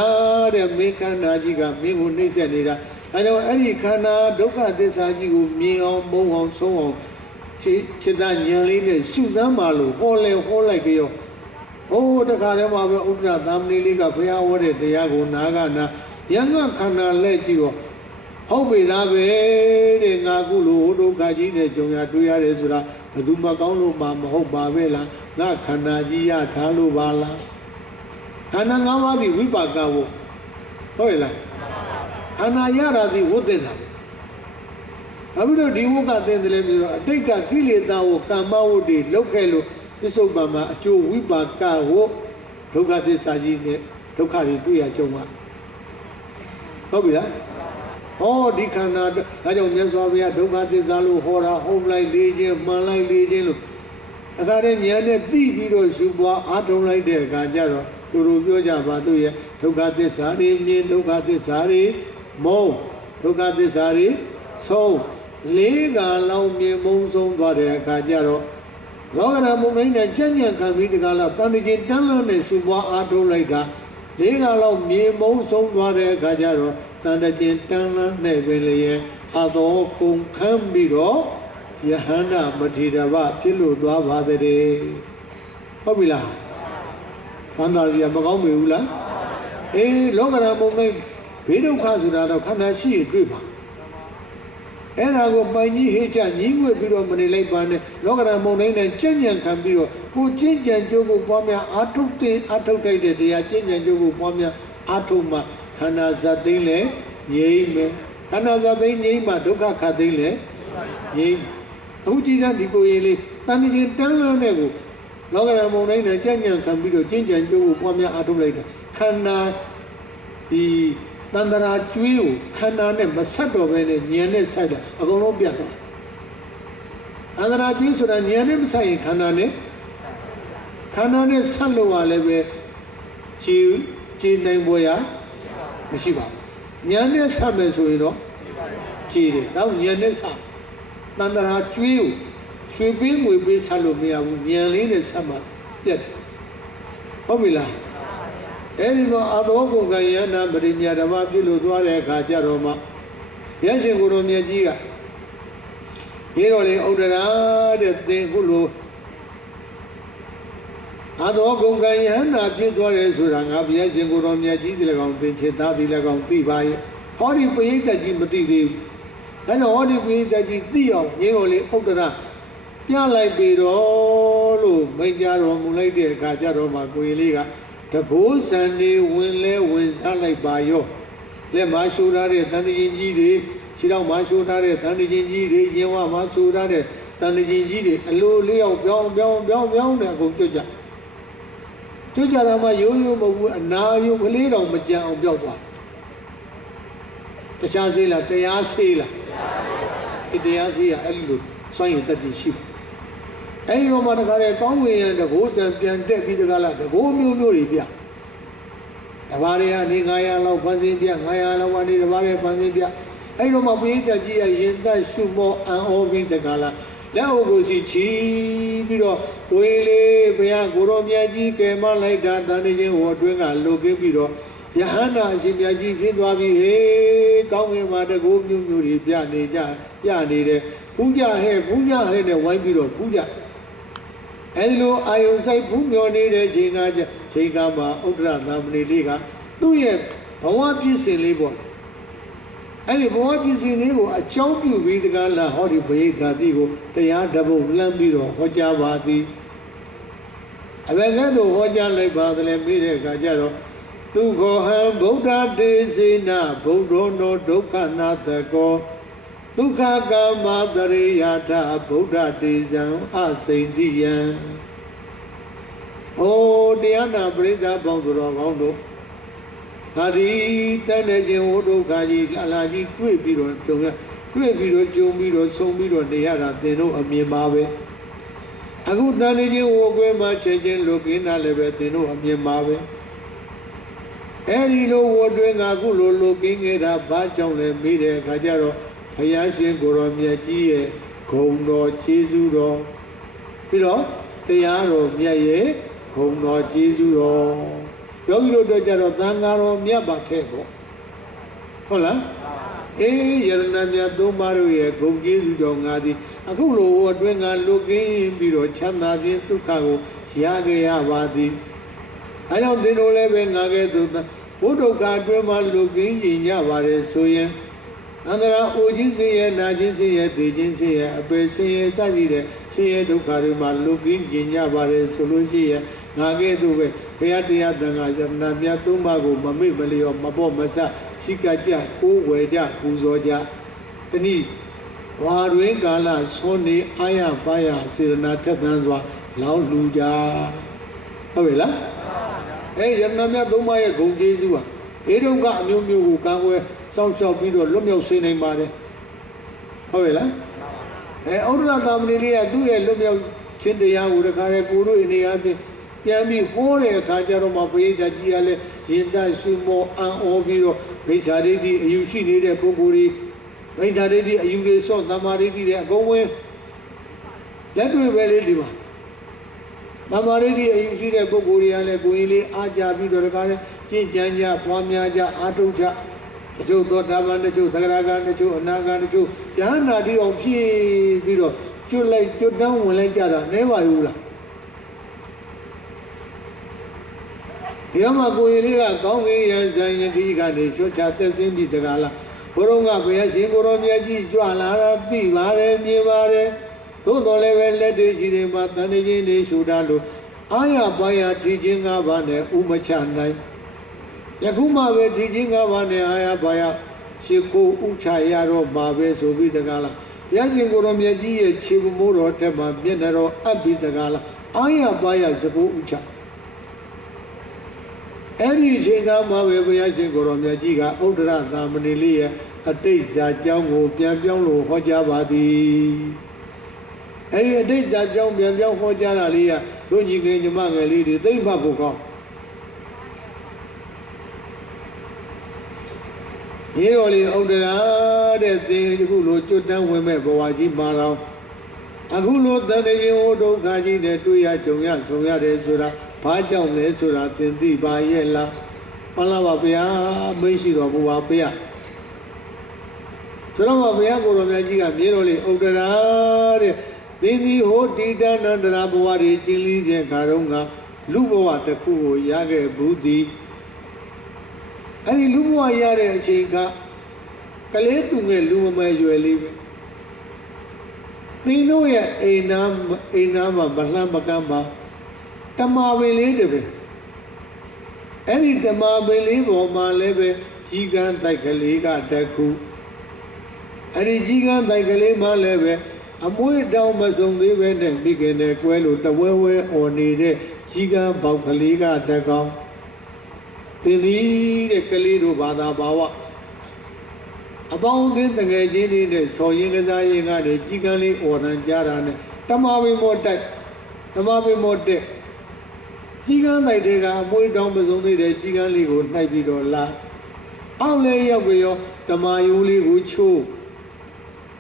တဲ့မင်းခန္ဓာကြီးကမင်းကိုနှိမ့်ဆက်နေတာအဲကြောင့်အဲ့ဒီခန္ဓာဒုက္ခသစ္စာကြီးကိုမြင်အောင်မုန်းအောင်ဆုံးအောင်จิตဉာဏ်လေးနဲ့ရှုသမ်းပါလို့ဟောလဲဟောလိုက်ကြရောဟိုတခါတည်းမှာပဲဥဒ္ဒရာသာမဏေလေးကဘုရားဟောတဲ့တရားကိုနာကနာယံကခန္ဓာလက်ကြည့်တော့ဟုတ်ပြီသားပဲတဲ့ငါကုလို့ဒုက္ခကြီးနဲ့ကြုံရတွေ့ရတယ်ဆိုတာဘယ်သူမှကောင်းလို့မှမဟုတ်ပါပဲလားငါခန္ဓာကြီးရထားလို့ပါလားခန္ဓာ၅ပါးဒီဝိပါကဝဟုတ်ရဲ့လားခန္ဓာရတာဒီဝတ်တဲ့တာအခုတော့ဒီဝတ်ကသင်တယ်လေပြီးတော့အတိတ်ကကိလေသာကိုကမ္မဝတ်တွေလောက်ခဲ့လို့ပစ္စုပန်မှာအကျိုးဝိပါကဝဒုက္ခသစ္စာကြီးနဲ့ဒုက္ခတွေတွေ့ရကြုံမှာဟုတ်ပြီလားဟောဒီခန္ဓာဒါကြောင့်မြတ်စွာဘုရားဒုက္ခသစ္စာလို့ဟောတာဟုတ်လိုက်လေခြင်းမှန်လိုက်လေခြင်းလို့အခါတည်းဉာဏ်နဲ့သိပြီးတော့ရှုပွားအားထုတ်လိုက်တဲ့အခါကျတော့သူတို့ပြောကြပါသူရဲ့ဒုက္ခသစ္စာတွေမြင်ဒုက္ခသစ္စာတွေမုံဒုက္ခသစ္စာတွေဆုံးလေးကလောင်မြင်မုံဆုံးသွားတဲ့အခါကျတော့လောကဓာတ်မုံတိုင်းနဲ့ကြံ့ကြံ့ခံပြီးတကားလားတန်တကြီးတန်းလွန်းနဲ့ရှုပွားအားထုတ်လိုက်တာလေးကလောင်မြင်မုံဆုံးသွားတဲ့အခါကျတော့တန်တကြီးတန်းလွန်းနဲ့ပင်လေရဲ့အသောကုန်ခမ်းပြီးတော့ယဟန္တာမထေရဗဖြစ်လို့သွားပါတဲ့ဟုတ်ပြီလားသံသာစီကမကောင်းပြီဘူးလားအေးလောကဓာတ်မုံတိုင်းဘေးဒုက္ခဆိုတာတော့ခန္ဓာရှိရင်တွေ့ပါအဲ့ဒါကိုပိုင်ကြီးဟေ့ချညီးငွေ့ပြီးတော့မနေလိုက်ပါနဲ့လောကဓာတ်မုံတိုင်းနဲ့ကြံ့ကြံ့ခံပြီးတော့ကိုကျင့်ကြံကြိုးကိုပွားများအာထုတ်တဲ့အာထုတ်တိုက်တဲ့တရားကျင့်ကြံကြိုးကိုပွားများအာထုတ်မှခန္ဓာဇတ်သိမ်းလဲငြိမ့်မယ်ခန္ဓာဇတ်သိမ်းငြိမ့်မှဒုက္ခခတ်သိမ်းလဲငြိမ့်အခုကြည့်တဲ့ဒီကိုယ်ရည်လေးတန်ကြီးတန်းလွန်းတဲ့ကိုလောကဓာတ်မုံတိုင်းနဲ့ကြံ့ကြံ့ခံပြီးတော့ကျင့်ကြံကြိုးကိုပွားများအာထုတ်လိုက်တာခန္ဓာဒီတန္တရာကျွေးကိုခန္ဓာနဲ့မဆက်တော့ပဲနဲ့ဉာဏ်နဲ့ဆက်တာအကုန်လုံးပြတ်သွားတန္တရာကျွေးဆိုတာဉာဏ်နဲ့မဆက်ရင်ခန္ဓာနဲ့ဆက်လို့ရလည်းပဲခြေနိုင်ပေါ်ရမရှိပါဘူးဉာဏ်နဲ့ဆက်မယ်ဆိုရင်တော့ခြေတယ်တော့ဉာဏ်နဲ့ဆက်တန္တရာကျွေးကိုရွှေပေးငွေပေးဆက်လို့မရဘူးဉာဏ်လေးနဲ့ဆက်မှပြတ်ဟုတ်ပြီလားအဲ့ဒီတော့အဘောကုံကယန္နာပရိညာဓမ္မပြုလို့သွားတဲ့အခါကျတော့မှရရှင်ကိုယ်တော်မြတ်ကြီးကရေတော်လေးဥဒ္ဒရာတဲ့သင်ခုလိုအဘောကုံကယန္နာပြုသွားတယ်ဆိုတာငါဘုရားရှင်ကိုယ်တော်မြတ်ကြီးဒီ၎င်းသင်ချစ်သားဒီ၎င်းသိပါရဲ့ဟောဒီပရိသတ်ကြီးမသိသေးဘူးဒါကြောင့်ဟောဒီပရိသတ်ကြီးသိအောင်ရေတော်လေးဥဒ္ဒရာပြလိုက်ပြီတော့လို့မိန့်ကြတော်မူလိုက်တဲ့အခါကျတော့မှကိုယ်လေးကတဘိုးစံနေဝင်လဲဝင်စားလိုက်ပါရောလက်မှာရှိုးထားတဲ့သံတရင်ကြီးတွေခြေထောက်မှာရှိုးထားတဲ့သံတရင်ကြီးတွေရင်ဝမှာရှိုးထားတဲ့သံတရင်ကြီးတွေအလိုလေးယောက်ပြောင်းနဲ့အကုန်ကျွတ်ကြတာမှရိုးမဟုတ်ဘူးအနာယုံကလေးတော်မကြံအောင်ပြောက်သွားတခြားဆေးလားတရားဆေးလားတရားဆေးရအဲ့လိုစွန့်ရင်တတ်တည်ရှိအဲ့ဒီတော့မှတခါလေကောင်းဝင်ရတကိုးစံပြန်တက်ပြီးတခါလားတကိုးမျိုးတွေပြတဘာတွေကနေ900လောက်ဖန်ဆင်းပြ900လောက်ကနေတဘာတွေဖန်ဆင်းပြအဲ့တော့မှပိဋကကြီးရရင်သက်ရှုမောအံဩပြီးတခါလားလက်အုပ်ကိုစီချီပြီးတော့ဝေးလေးဘုရားကိုရောမြတ်ကြီးကယ်မလိုက်တာတန်တခြင်းဟောတွင်းကလိုကင်းပြီးတော့ယဟန္တာအရှင်မြတ်ကြီးဖြစ်သွားပြီဟေးကောင်းကင်မှာတကိုးမျိုးတွေပြနေတယ်ပူကြဟဲ့နဲ့ဝိုင်းပြီးတော့ပူကြအဲဒီလိုအာယုဆိုင်ဖူးမျောနေတဲ့ချိန်ကမှာဥဒ္ဒရသာမဏေလေးကသူ့ရဲ့ဘဝပြည့်စင်လေးပေါ့အဲဒီဘဝပြည့်စင်လေးကိုအကြောင်းပြုပြီးတကားလားဟောဒီဘိက္ခာတိကိုတရားတပုတ်လှမ်းပြီးတော့ဟောကြားပါသည်အဘယ်နဲ့တော့ဟောကြားလိုက်ပါသလဲပြီးတဲ့အခါကျတော့သူခောဟံဗုဒ္ဓတေစေနဗုဒ္ဓောနောဒုက္ခနာတကောဒုက္ခကာမတရိယာထဗုဒ္ဓတေဇံအစိန္တိယံဩတရားနာပရိသတ်ပေါင်းတော်ကောင်းတို့ငါဒီတဲ့နေခြင်းဟိုဒုက္ခကြီးအလားကြီးတွေ့ပြီးတော့ကြုံပြီးတော့ဆုံးပြီးတော့နေရတာသင်တို့အမြင်ပါပဲအခုတန်နေခြင်းဟိုကွဲမှာချက်ချင်းလုကင်းတာလည်းပဲသင်တို့အမြင်ပါပဲ အဲဒီလိုဝတ်တွင်းကအခုလိုလိုကင်းခဲ့တာဘာကြောင့်လဲမေးတဲ့အခါကျတော့ဘုရားရှင်ကိုယ်တော်မြတ်ကြီးရဲ့ဂုဏ်တော်ကျေးဇူးတော်ပြီးတော့တရားတော်မြတ်ရဲ့ဂုဏ်တော်ကျေးဇူးတော်ယောဂီတို့ကြတော့သံဃာတော်မြတ်ပါခဲ့ပေါ့ဟုတ်လားအေးယရဏမြတ်သုံးပါးတို့ရဲ့ဂုဏ်ကျေးဇူးတော်ငါသည်အခုလိုအတွင်းကလွတ်ကင်းပြီးတော့ချမ်းသာခြင်းဒုက္ခကိုရခဲ့ရပါသည်အဲကြောင့်သင်တို့လည်းပဲငါကဲ့သို့ဘုဒ္ဓကအတွင်းမှာလွတ်ကင်းခြင်းရပါတယ်ဆိုရင်အန္တရာအိုခြင်းဆင်းရဲနာခြင်းဆင်းရဲသိခြင်းဆင်းရဲအပယ်ဆင်းရဲစသည်တဲ့ဆင်းရဲဒုက္ခတွေမှာလွတ်ကင်းခြင်းရပါတယ်ဆိုလို့ရှိရင်ငါကဲ့သို့ပဲဘုရားတရားသံဃာယရဏမြတ်သုံးပါးကိုမမေ့မလျော့မပေါ့မဆရှိကကြကိုးဝယ်ကြပူဇော်ကြတနည်းဝါတွင်ကာလဆွန်နေအာရပါရစေရနာထက်သန်စွာလောက်လူကြဟုတ်ပြီလားအဲယရဏမြတ်သုံးပါးရဲ့ဂုဏ်ကျေးဇူးဟာဧဒုက္ခအမျိုးမျိုးကိုကံွယ်စောင့်ရှောက်ပြီးတော့လွတ်မြောက်စေနိုင်ပါတယ်ဟုတ်ပြီလားဩဒရသာမဏေလေးကသူ့ရဲ့လွတ်မြောက်ခြင်းတရားကိုတခါလေကိုတို့အနေအားဖြင့်ပြန်ပြီးဟောတဲ့အခါကျတော့မှဘုရားကြီးကလည်းရင်တရှုမောအံ့ဩပြီးတော့မိစ္ဆာဒိဋ္ဌိအယူရှိနေတဲ့ပုဂ္ဂိုလ်တွေမိစ္ဆာဒိဋ္ဌိအယူတွေဆော့သမာဓိဋ္ဌိတွေအကုန်ဝင်လက်တွေ့ပဲလေဒီမှာသမာဓိဋ္ဌိအယူရှိတဲ့ပုဂ္ဂိုလ်တွေကလည်းကိုယ်ရင်လေးအားကြပြီးတော့တခါလေကျင့်ကြံကြပွားများကြအားထုတ်ကြတချို့သောတာပန်တချို့သဂရကံတချို့အနာကံတချို့ဉာဏ်နာတိအောင်ဖြည့်ပြီးတော့ကျွတ်လိုက်ကျွတ်တန်းဝင်လိုက်ကြတာနည်းပါဘူးလားဒီမှာကိုယ်ရလေးကကောင်းကင်ရန်ဆိုင်ယတိကနေချွတ်ချသက်စင်းပြီးတကားလားဘုရုံကဘုရားရှင်ကိုရောမြတ်ကြီးကြွလာတာသိပါတယ်မြင်ပါတယ်သို့တော်လည်းပဲလက်တွေရှိတယ်မှာတန်နေခြင်းတွေရှုတာလို့အာရပါရထီခြင်း၅ပါးနဲ့ဥမချနိုင်ယခုမှပဲထီခြင်း၅ပါးနဲ့အာရပါရရှိကိုဥချရတော့မှာပဲဆိုပြီးတကားလားဘုရားရှင်ကိုရောမြတ်ကြီးရဲ့ခြေမိုးတော်တက်မှာမျက်နှာတော်အပ်ပြီးတကားလားအာရပါရစကိုဥချအဲ့ဒီအချိန်ကမှပဲဘုရားရှင်ကိုရောမြတ်ကြီးကဥဒ္ဒရသာမဏေလေးရဲ့အတိတ်ဇာကြောင်းကိုပြန်ပြောင်းလို့ဟောကြားပါသည်အဲ့ဒီအတိတ်ဇာကြောင်းပြန်ပြောင်းဟောကြားတာလေးကတို့ညီငယ်ညီမငယ်လေးတွေသိမ့်မှတ်ဖို့ကောင်းရေတော်လေးဥဒ္ဒရာတဲ့သင်အခုလိုကျွတ်တန်းဝင်မဲ့ဘဝကြီးမှာတော့အခုလိုတန်တရင်ဟောဒုက္ခကြီးနဲ့တွေ့ရကြုံရဆုံရတယ်ဆိုတာဘာကြောင့်လဲဆိုတာသင်သိပါရဲ့လားမှန်လားပါဗျာမရှိတော်ဘုရားဗျာဆိုတော့ဘုရားကိုယ်တော်မြတ်ကြီးကမြေတော်လေးဥဒ္ဒရာတဲ့သင်ဒီဟောတိတနန္တရာဘဝတွေကျင်းလီခြင်းခါတော့ကလူဘဝတစ်ခုကိုရခဲ့ဘူးသည်အဲ့ဒီလူဘဝရတဲ့အချိန်ကကလေးသူငယ်လူမမဲရွယ်လေးပဲသင်တို့ရဲ့အိမ်နာမှာမလှမ်းမကမ်းပါတမာပင်လေးတပဲအဲ့ဒီတမာပင်လေးပေါ်မှာလည်းပဲကြီးကန်းတိုက်ကလေးကတခုအဲ့ဒီကြီးကန်းတိုက်ကလေးမှလည်းပဲအမွှေးတောင်မစုံသေးပဲနဲ့မိခင်နဲ့ကွဲလို့တဝဲဝဲအော်နေတဲ့ကြီးကန်းပေါက်ကလေးကတကောင်သင်သည်တဲ့ကလေးတို့ဘာသာဘာဝအပေါင်းအသင်းတငယ်ချင်းတွေနဲ့ဆော်ရင်ကစားရင်ကနေကြီးကန်းလေးအော်တန်ကြတာနဲ့တမာပင်မောတိုက်တမာပင်မောတက်ကြီးကန်းလိုက်တဲ့ကအမွှေးတောင်မစုံသေးတဲ့ကြီးကန်းလေးကိုနှိုက်ပြီးတော့လာအောက်လေးရောက်ပြီးရောဓမ္မယိုးလေးကိုချိုး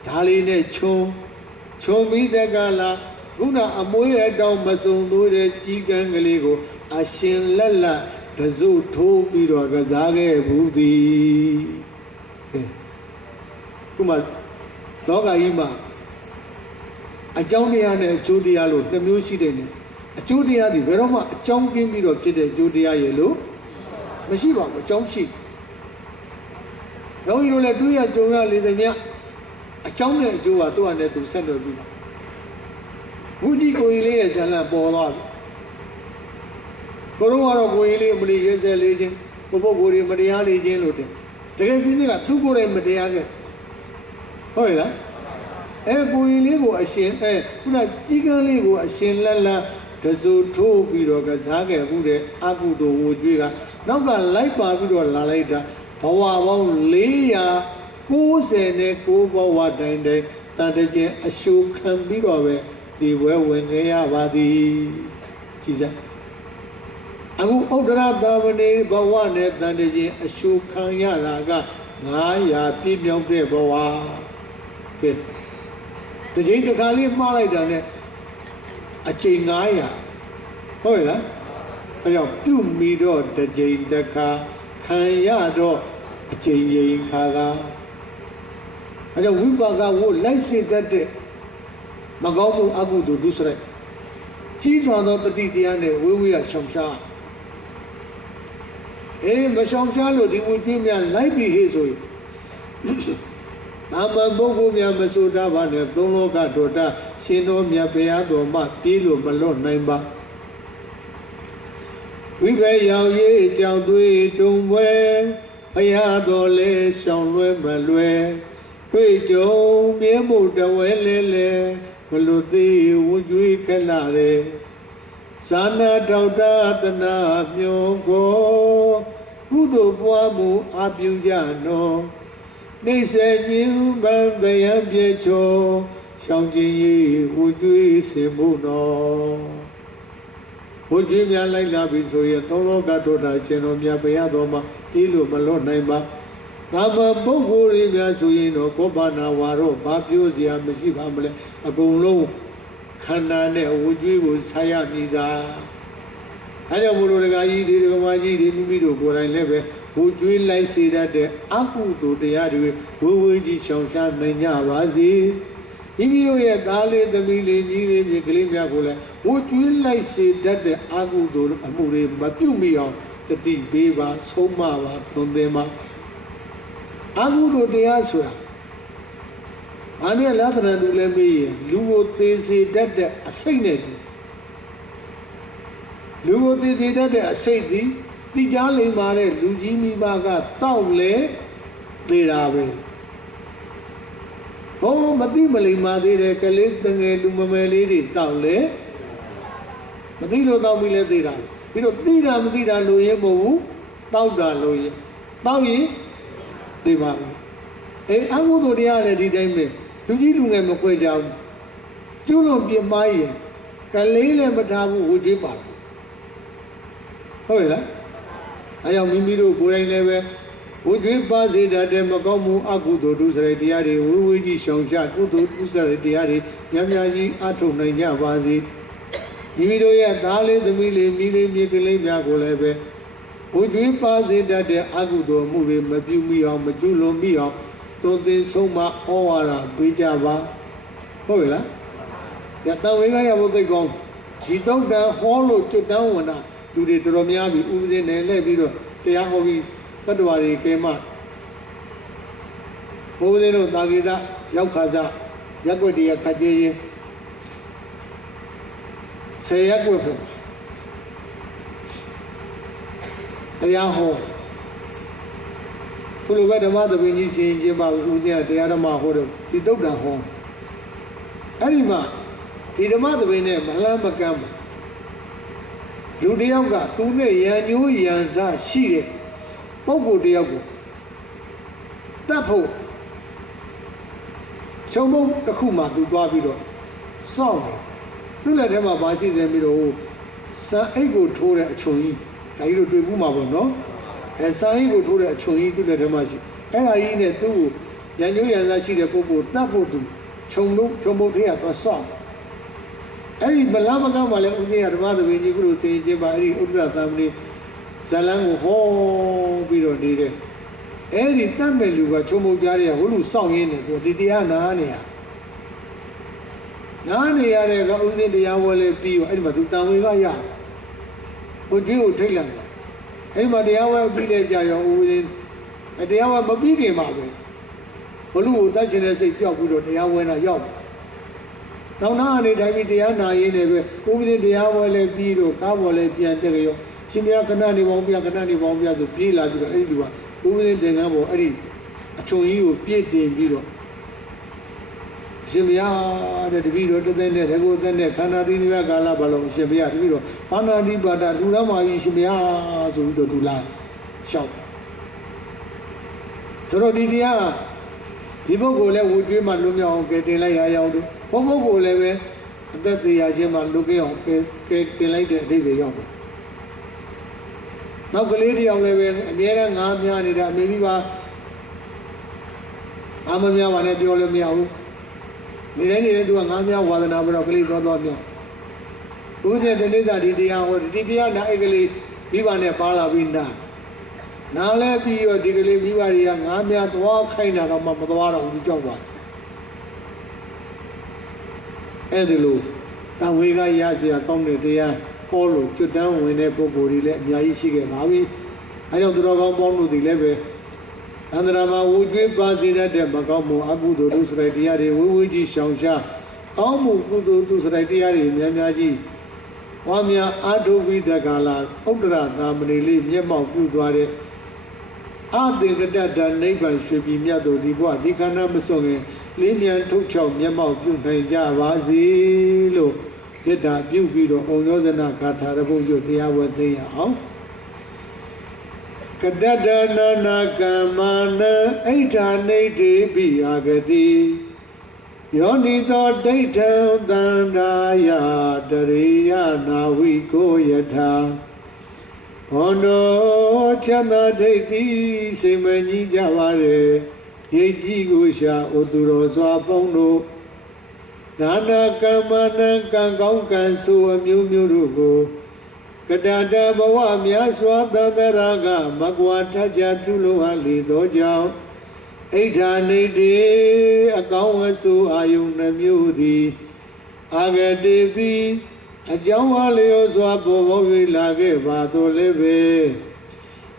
ဓာလေးနဲ့ချုံပြီးတဲ့ကလာခုနအမွှေးအတောင်မစုံသေးတဲ့ကြီးကန်းကလေးကိုအရှင်လက်လက်တစုထိုးပြီးတော့ကစားခဲ့ဘူးသည်ခုမှလောကကြီးမှာအကြောင်းတရားနဲ့အကျိုးတရားလို့တစ်မျိုးရှိတယ်နဲ့အကျိုးတရားဒီဘယ်တော့မှအကြောင်းကင်းပြီးတော့ဖြစ်တဲ့အကျိုးတရားရဲ့လို့မရှိပါဘူးအကြောင်းရှိတော့ဒီလိုလေတွေးရကြုံရလေတဲ့မြတ်အကြောင်းနဲ့အကျိုးကသူ့အနေနဲ့သူဆက်လို့ပြီးဘုကြီးကိုကြီးလေးရဲ့ဇာလန်ပေါ်သွားပြီကိုတော့ကတော့ကိုကြီးလေးမလီရဲစဲလေးချင်းပုဂ္ဂိုလ်တွေမတရားလေးချင်းလို့တဲ့တကယ်စီးကသူ့ကိုယ်တိုင်မတရားခဲ့ဟုတ်ရဲ့လားကိုကြီးလေးကိုအရှင်ခုနကြီးကန်းလေးကိုအရှင်လက်လက်တစုထိုးပြီးတော့ကစားခဲ့မှုတဲ့အကုသိုလ်ဝကြွေးကနောက်ကလိုက်ပါပြီးတော့လာလိုက်တာဘဝပေါင်း499ဘဝတိုင်တိုင်တန်တကျင်အရှုခံပြီးတော့ပဲဒီဘွဲဝင်ခဲ့ရပါသည်ကြည်စမ်း အခုဥဒ္ဒရသာမဏေဘဝနဲ့တန်တခြင်းအရှုခံရတာက900ပြည့်မြောက်တဲ့ဘဝကဲတခြင်းတစ်ခါလေးမှားလိုက်တာနဲ့အကျိန်900ဟုတ်လားအဲကြောင့်ပြုမိတော့တခြင်းတစ်ခါခံရတော့အကျိန်ရင်ခါကအဲကြောင့်ဝိပါကဝို့လိုက်စေတတ်တဲ့မကောင်းမှုအကုသိုလ်ဒုစရိုက်ကြီးစွာသောတတိတရားနဲ့ဝိဝိယရှောင်ရှားမရှောင်ရှားလို့ဒီဝိကျွေးများလိုက်ပြီးဟေ့ဆိုရင်နာမပုဂ္ဂိုလ်များမဆိုတာပါနဲ့သုံးလောကဒေါတာရှင်တော်မြတ်ဘုရားတော်မှပြေးလို့မလွတ်နိုင်ပါဝိပဲရောက်ရေးကြောင်သွေးတုံပွဲဘုရားတော်လဲရှောင်လွဲမလွဲတွေ့ကြုံမြဲမှုတဝဲလဲလဲမလွတ်သေးဝိကျွေးခက်လာတယ်သာနာတော်တာတနာမြုံကိုကုသိုလ်ပွားမှုအပြုကြနောနေစေခြင်းဗံတရားပြေချောရှောင်းခြင်း၏ဝိကျွေးစင်မှုနောဝိကျွေးများလိုက်လာပြီဆိုရင်သုံးလောကတို့တာရှင်တော်မြတ်ဘုရားတော်မှာဒီလိုမလွတ်နိုင်ပါကာမပုဂ္ဂိုလ်တွေများဆိုရင်တော့ကောဘာနာဝါတော့ဘာပြောစရာမရှိပါမလဲအကုန်လုံးခန္ဓာနဲ့ဝိကျွေးကိုဆက်ရမိတာအဲကြောင့်ဘုလိုတကာကြီးဒီဒကမာကြီးဒီမိမိတို့ကိုယ်တိုင်လည်းပဲဝိကျွေးလိုက်စေတတ်တဲ့အကုသိုလ်တရားတွေဝိဝိကြီးရှောင်ရှားနိုင်ကြပါစေမိမိတို့ရဲ့သားလေးသမီးလေးကြီးလေးမြေကလေးများကိုလည်းဝိကျွေးလိုက်စေတတ်တဲ့အကုသိုလ်အမှုတွေမပြုမိအောင်တတိပေးပါဆုံးမပါသွန်သင်ပါအကုသိုလ်တရားဆိုတာအနည်းလက္ခဏာတူလည်းမေးရင်လူကိုသေစေတတ်တဲ့အစိတ်နဲ့လူကိုသေစေတတ်တဲ့အစိတ်သည်တိကျလိမ္မာတဲ့လူကြီးမိဘကတောက်လေသေးတာပဲဟောမသိမလိမ္မာသေးတဲ့ကလေးတငယ်လူမမယ်လေးတွေတောက်လေမသိလို့တောက်ပြီးလဲသေးတာပြီးတော့သိတာမသိတာလို့ရင်မဟုတ်ဘူးတောက်တာလို့ရင်တောက်ရင်သိပါဘူးအကုသိုလ်တရားလည်းဒီတိုင်းပဲလူကြီးလူငယ်မခွဲကြဘူးကျိုးလွန်ပြမိုင်းရင်ကလေးလည်းမထားဘူးဟိုကြီးပါဟုတ်လားအဲကြောင့်မိမိတို့ကိုယ်တိုင်လည်းပဲဝိကျွေးပါစေတတ်တဲ့မကောင်းမှုအကုသိုလ်ဒုစရိုက်တရားတွေဝိဝိကြီးရှောင်ရှားကုသိုလ်ဒုစရိုက်တရားတွေများများကြီးအထုတ်နိုင်ကြပါစေမိမိတို့ရဲ့သားလေးသမီးလေးမိလေးမြေကလေးများကိုလည်းပဲဝိကျွေးပါစေတတ်တဲ့အကုသိုလ်မှုတွေမပြုမိအောင်မကျွလွန်မိအောင်သို့သိဆုံးမဩဝါဒပေးကြပါဟုတ်ပြီလားယတဝေကရဘုသိကောင်းဒီတော့တန်ဟောလို့ကျွတ်တန်းဝင်တာလူတွေတော်တော်များပြီဥပဒေနဲ့လဲပြီးတော့တရားဟောပြီးတတ္တဝါတွေကဲမှဘုရားတို့တာဂိတရောက်ခါစားရက်ွက်တည်းခတ်ကြရင်ဆေရက်ွက်ဖို့တရားဟောဘုလိုပဲဓမ္မသဘင်ကြီးရှင်ကျင်းပါဦးဇင်းကတရားဓမ္မဟောတော့ဒီတုတ်တံဟောအဲ့ဒီမှာဒီဓမ္မသဘင်နဲ့မလန်းမကမ်းလူတယောက်ကသူနဲ့ရန်ညိုးရန်စားရှိတဲ့ပုဂ္ဂိုလ်တယောက်ကိုတတ်ဖို့ချုံမုံတစ်ခုမှသူသွားပြီးတော့စောင့်တယ်သူ့လက်ထဲမှာပါရှိတယ်ပြီးတော့စာအိတ်ကိုထိုးတဲ့အချုံကြီးဒါကြီးတို့တွေ့ဘူးမှာပေါ့နော်စာအိတ်ကိုထိုးတဲ့အချုံကြီးသူ့လက်ထဲမှာရှိအဲ့ဒါကြီးနဲ့သူ့ကိုရန်ညိုးရန်စားရှိတဲ့ပုဂ္ဂိုလ်တတ်ဖို့သူချုံမုံထဲကသွားစောင့်အဲ့ဒီဗလာမကမှလည်းဦးဇင်းရဓမ္မသဘင်ကြီးကုလို့သိရင်ကျင်းပါအဲ့ဒီဥဒ္ဒရသာမဏေဇလန်းကိုဟောပြီးတော့နေတယ်အဲ့ဒီတတ်မဲ့လူကချုံမုတ်ကြားရဟိုလူစောင့်ရင်းနေဆိုဒီတရားနာနေရတဲ့ကဥစဉ်တရားဝဲလေးပြီးတော့အဲ့ဒီမှာသူတန်ဝေကရဟိုကြီးကိုထိတ်လိုက်အဲ့ဒီမှာတရားဝဲပြီးတဲ့ကြာရောဥစဉ်တရားဝဲမပြီးခင်မှာပဲဘလူကိုတတ်ချင်တဲ့စိတ်ကြောက်ပြီးတော့တရားဝဲတာရောက်တောင်းနာအနေတိုင်းပြီးတရားနာရင်းနဲ့ပဲဥစဉ်တရားဝဲလေးပြီးတော့ကားပေါ်လေးပြန်တက်ကြရောရှင်မခဏနေပေါင်းပြခဏနေပေါင်းပြဆိုပြေးလာပြီးတော့အဲ့ဒီလူကဥစဉ်တင်ကန်းပေါ်အဲ့ဒီအချုံကြီးကိုပြည့်တင်ပြီးတော့ရှင်မတဲ့တပည့်တော်တသက်နဲ့တကူသက်နဲ့ခန္ဓာတိနိဗ္ဗာန်ကာလဘလုံးရှင်မတပည့်တော်ဘာနာတိပါဒလူရမာကြီးရှင်မဆိုပြီးတော့သူလာလျှောက်တို့ဒီတရားဒီပုဂ္ဂိုလ်လည်းဝူကျွေးမှလွတ်မြောက်အောင်ကဲတင်လိုက်ရအောင်တို့ဘုံပုဂ္ဂိုလ်လည်းပဲအသက်သေးရခြင်းမှလွတ်ပြောင်းကဲတင်လိုက်တဲ့အဓိပ္ပာယ်ရောက်တယ် နောက်ကလေးတယောက်လည်းပဲအများနဲ့ငါးများနေတာအမေကြီးပါအာမများပါနဲ့ပြောလို့မရဘူးနေတဲ့သူကငါးများဝါသနာပြီးတော့ကလေးသွားမြောက်ဘုရားတနေ့သာဒီတရားဟောဒီတရားနာအဲ့ကလေးမိဘနဲ့ပါလာပြီးနားလဲပြီးတော့ဒီကလေးမိဘတွေကငါးများသွားခိုင်းတာတော့မသွားတော့ဘူးကြောက်သွားအဲ့ဒီလိုတန်ဝေကရစရာကောင်းတဲ့တရားဟောလို့ကျွတ်တန်းဝင်တဲ့ပုဂ္ဂိုလ်တွေလည်းအများကြီးရှိခဲ့ပါပြီအဲကြောင့်သူတော်ကောင်းပေါင်းလို့ဒီလည်းပဲအန္တရာမှာဝူကျွေးပါစေတဲ့မကောင်းမှုအကုသိုလ်ဒုစရိုက်တရားတွေဝေဝေးကြီးရှောင်ရှားကောင်းမှုကုသိုလ်ဒုစရိုက်တရားတွေများများကြီးဝါများအာထုဝိဒကလာဥဒ္ဒရသာမဏေလေးမျက်မှောက်ပြုသွားတဲ့အတေကတတနိဗ္ဗာန်ရွှေပြည်မြတ်တို့ဒီဘဝဒီခန္ဓာမစွန့်ခင်လေးမြန်ထုတ်ချောက်မျက်မှောက်ပြုနိုင်ကြပါစေလို့မေတ္တာပြုပြီးတော့ဩယောဇနာဂါထာရပုတ်ရွတ်တရားဝဲသိရအောင်ကတတနာနာကမ္မနဣဋ္ဌာနိဋ္ဌိပိအာဂတိယောနိသောဒိဋ္ဌံသန္တာယတရိယနာဝိကိုယထာဟောတောချမ်းသာဒိဋ္ဌိစိတ်မကြီးကြပါလေရိတ်ကြီးကိုရှာဩသူတော်စွာပေါင်းတို့ဒါနာကမ္မနံကံကောင်းကံဆိုအမျိုးမျိုးတို့ကိုကတတဘဝများစွာသတ္တရာကမကွာထကြပြုလို့အပ်လေသောကြောင့်ဣဋ္ဌာနိဋ္ဌိအကောင်းအဆိုးအာယုန်နှမျိုးသည်အာဂတိပိအကြောင်းအလျောစွာပေါ်ပေါ်၍လာခဲ့ပါသောလည်းပဲ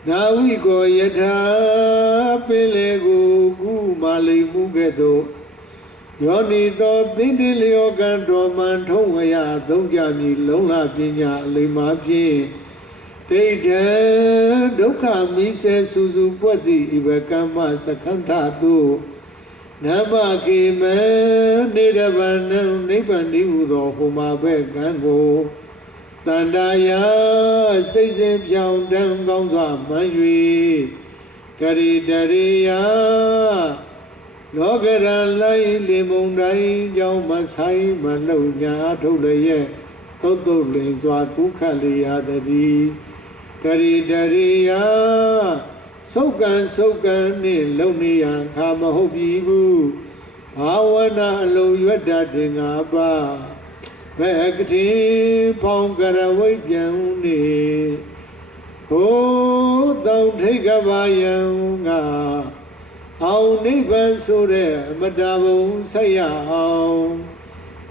နာဝိကိုယထာပင်လေကိုကုမာလိမှုကဲ့သို့ယောနိသောသင်္တိလျောကံတော်မှန်ထုံးဝရသုံးကြမည်လုံလပညာအလိမ္မာဖြင့်ဒိဋ္ဌံဒုက္ခမိစေစုစုပွက်သည့်ဤဘကမ္မစခန္ဓာသို့နမကေမနေရဗန္နနိဗ္ဗာန်ဤဟူသောဟောမှာပဲကံကိုတန္တာယစိတ်စဉ်ပြောင်းတန်းကောင်းစွာမှန်၍ကရိတရိယလောကရန်လိုက်လေမုန်တိုင်းကြောင့်မဆိုင်မနှုတ်ညာထုတ်လျက်သုတ်တုတ်လင်စွာဒုက္ခလျာတည်းကရိတရိယသုတ်ကံနှင့်လုံနေရန်ခါမဟုတ်ပြီဘူးဘာဝနာအလုံးရွတ်တတ်တင်ငါပါဘယ်ကတိဖောင်းကရဝိပြန်နေဟိုတောင်ထိတ်ကပါယံကအောင်နိဗ္ဗာန်ဆိုတဲ့အမတဘုံဆက်ရအောင်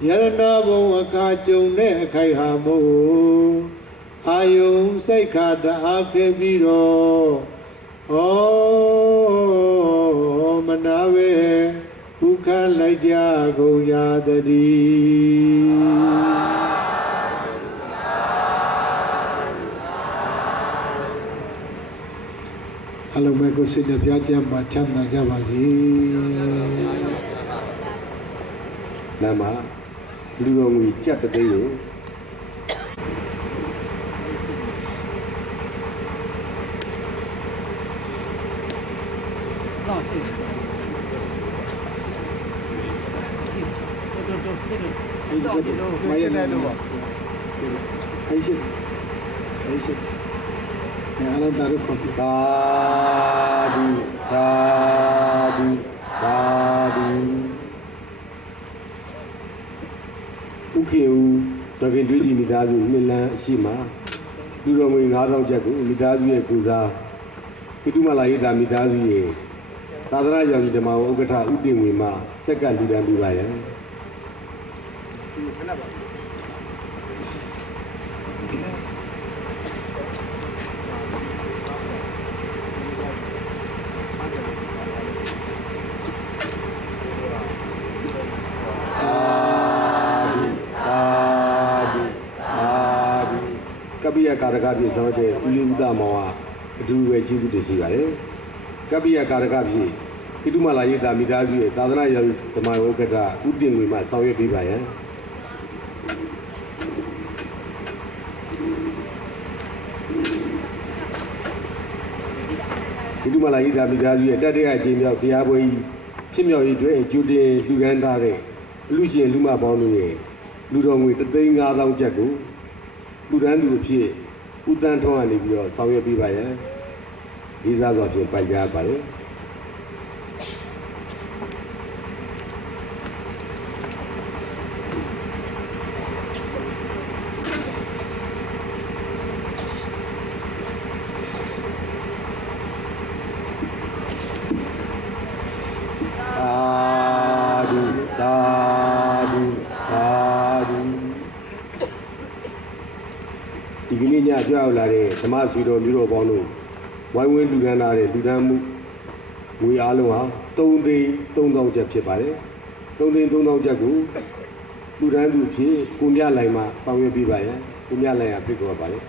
ယရဏဘုံအခါကြုံတဲ့အခိုက်ဟာမို့အာယုံစိတ်ခါတအားခဲ့ပြီးတော့ဩမနာဝေဒုက္ခလိုက်ကြကုန်ရတည်းအလုံးမဲ့ကိုစိတ်နဲ့ပြကြမှာချမ်းသာကြပါစေ။နာမလူတော်ငွေကြက်တသိန်းကိုတော့စိတ်မရတဲ့လို့အဲ့ရှိအလုံးသားတို့ခေါ်တာသာဓုသာဓုသာဓုဥခေဦးတကယ်တွေ့ကြည့်မိသားစုနှစ်လန်းအရှိမှာလူတော်ငွေ9000ကျပ်ကိုမိသားစုရဲ့ကုစားပိတုမလာရေးတာမိသားစုရဲ့သာသနာ့ရောင်ကြီးဓမ္မဥက္ကဋ္ဌဥတည်ငွေမှာစက်ကလူတန်းပြပါရန်ခဏပါကပိယကာရကပြည့်သောတဲ့ဥလိဥဒမောဟာအတူပဲကျေးဇူးတင်ရှိပါတယ်ကပိယကာရကပြည့်ပိတုမလာရေးတာမိသားစုရဲ့သာသနာ့ရောင်ဓမ္မဥက္ကဋ္ဌဥတည်ငွေမှာဆောင်ရွက်ပေးပါရန်ပိတုမလာရေးတာမိသားစုရဲ့တတိယအကြိမ်မြောက်တရားပွဲကြီးဖြစ်မြောက်ရေးအတွက်ကြိုတင်လူကမ်းထားတဲ့လူရှင်လူမပေါင်းတို့ရဲ့လူတော်ငွေ3,500,000ကျပ်ကိုလူတန်းသူအဖြစ် ဦးတန်းထွန်းကနေပြီးတော့ဆောင်ရွက်ပြီးပါရဲ့ဒီစားစွာဖြင့်ပိုင်ကြားပါတယ်ဒီကနေ့ညကြွရောက်လာတဲ့ဓမ္မဆွေတော်မျိုးတော်ပေါင်းတို့ဝိုင်းဝန်းလူဒန်းလာတဲ့လူဒန်းမှုငွေအားလုံးဟာ3,300,000ကျပ်ဖြစ်ပါတယ်3,300,000ကျပ်ကိုလူဒန်းသူဖြင့်ကိုမြလိုင်မှာဆောင်ရွက်ပေးပါရန်ကိုမြလိုင်ရဖိတ်ခေါ်ပါတယ်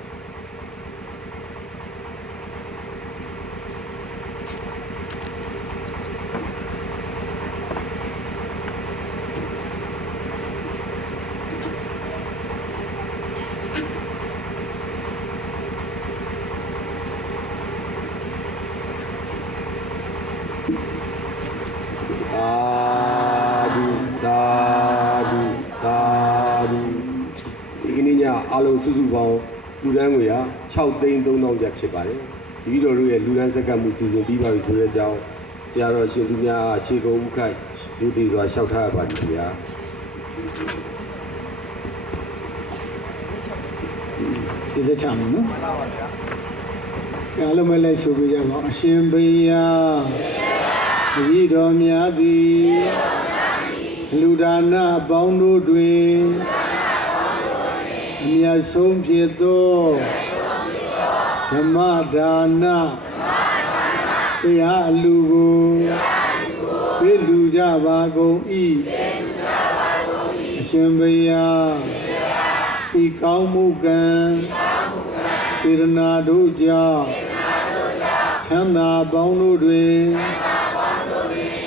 အားလုံးစုစုပေါင်းလူဒန်းငွေဟာ6,300,000ကျပ်ဖြစ်ပါတယ်ဒီလိုတို့ရဲ့လူဒန်းစက္ကန့်မှုစီစဉ်ပြီးပါပြီဆိုတဲ့အကြောင်းဆရာတော်ရှင်သူများအခြေကုန်ဥက္ကဋ္ဌဒုတိယစွာလျှောက်ထားရပါတယ်ခင်ဗျာဒီလက်ချမယ်နော်အားလုံးပဲလိုက်ဆိုပြကြပါအရှင်ဘုရားအကြီးတော်များသည်လူဒါနပေါင်းတို့တွင်အမြတ်ဆုံးဖြစ်သောဓမ္မဒါနတရားအလူကိုပေးလူကြပါကုန်၏အရှင်ဘုရားဤကောင်းမှုကံစေရနာတို့ကြောင့်ချမ်းသာပေါင်းတို့တွင်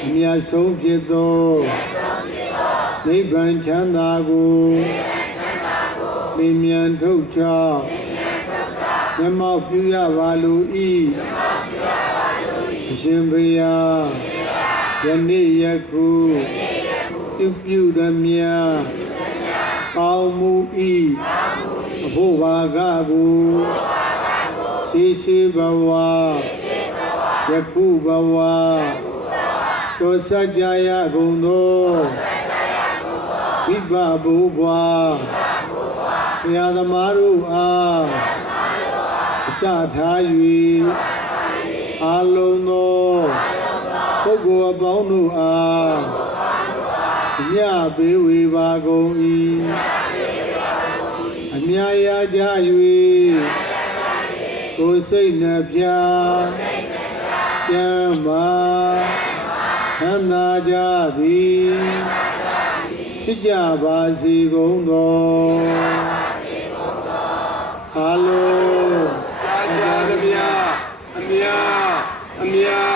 အမြတ်ဆုံးဖြစ်သောနိဗ္ဗာန်ချမ်းသာကိုလင်းမြန်ထုတ်ချောက်မျက်မှောက်ပြုရပါလို၏အရှင်ဘုရားယနေ့ယခုပြုသည်မြတ်ကောင်းမှု၏အဖို့ဘာကကိုရှိဘဝယခုဘဝတောစကြရကုန်သောဝိပဘုဘွားဘုရားသမားတို့အားအစထား၍အာလုံးသောပုဂ္ဂိုလ်အပေါင်းတို့အားညပေးဝေပါကုန်၏အမြတ်ရကြ၍ကိုယ်စိတ်နှပြကျမ်းမာချမ်းသာကြသည်ဖြစ်ကြပါစေကုန်သောအားလုံးကြာကြသမျှအမြတ်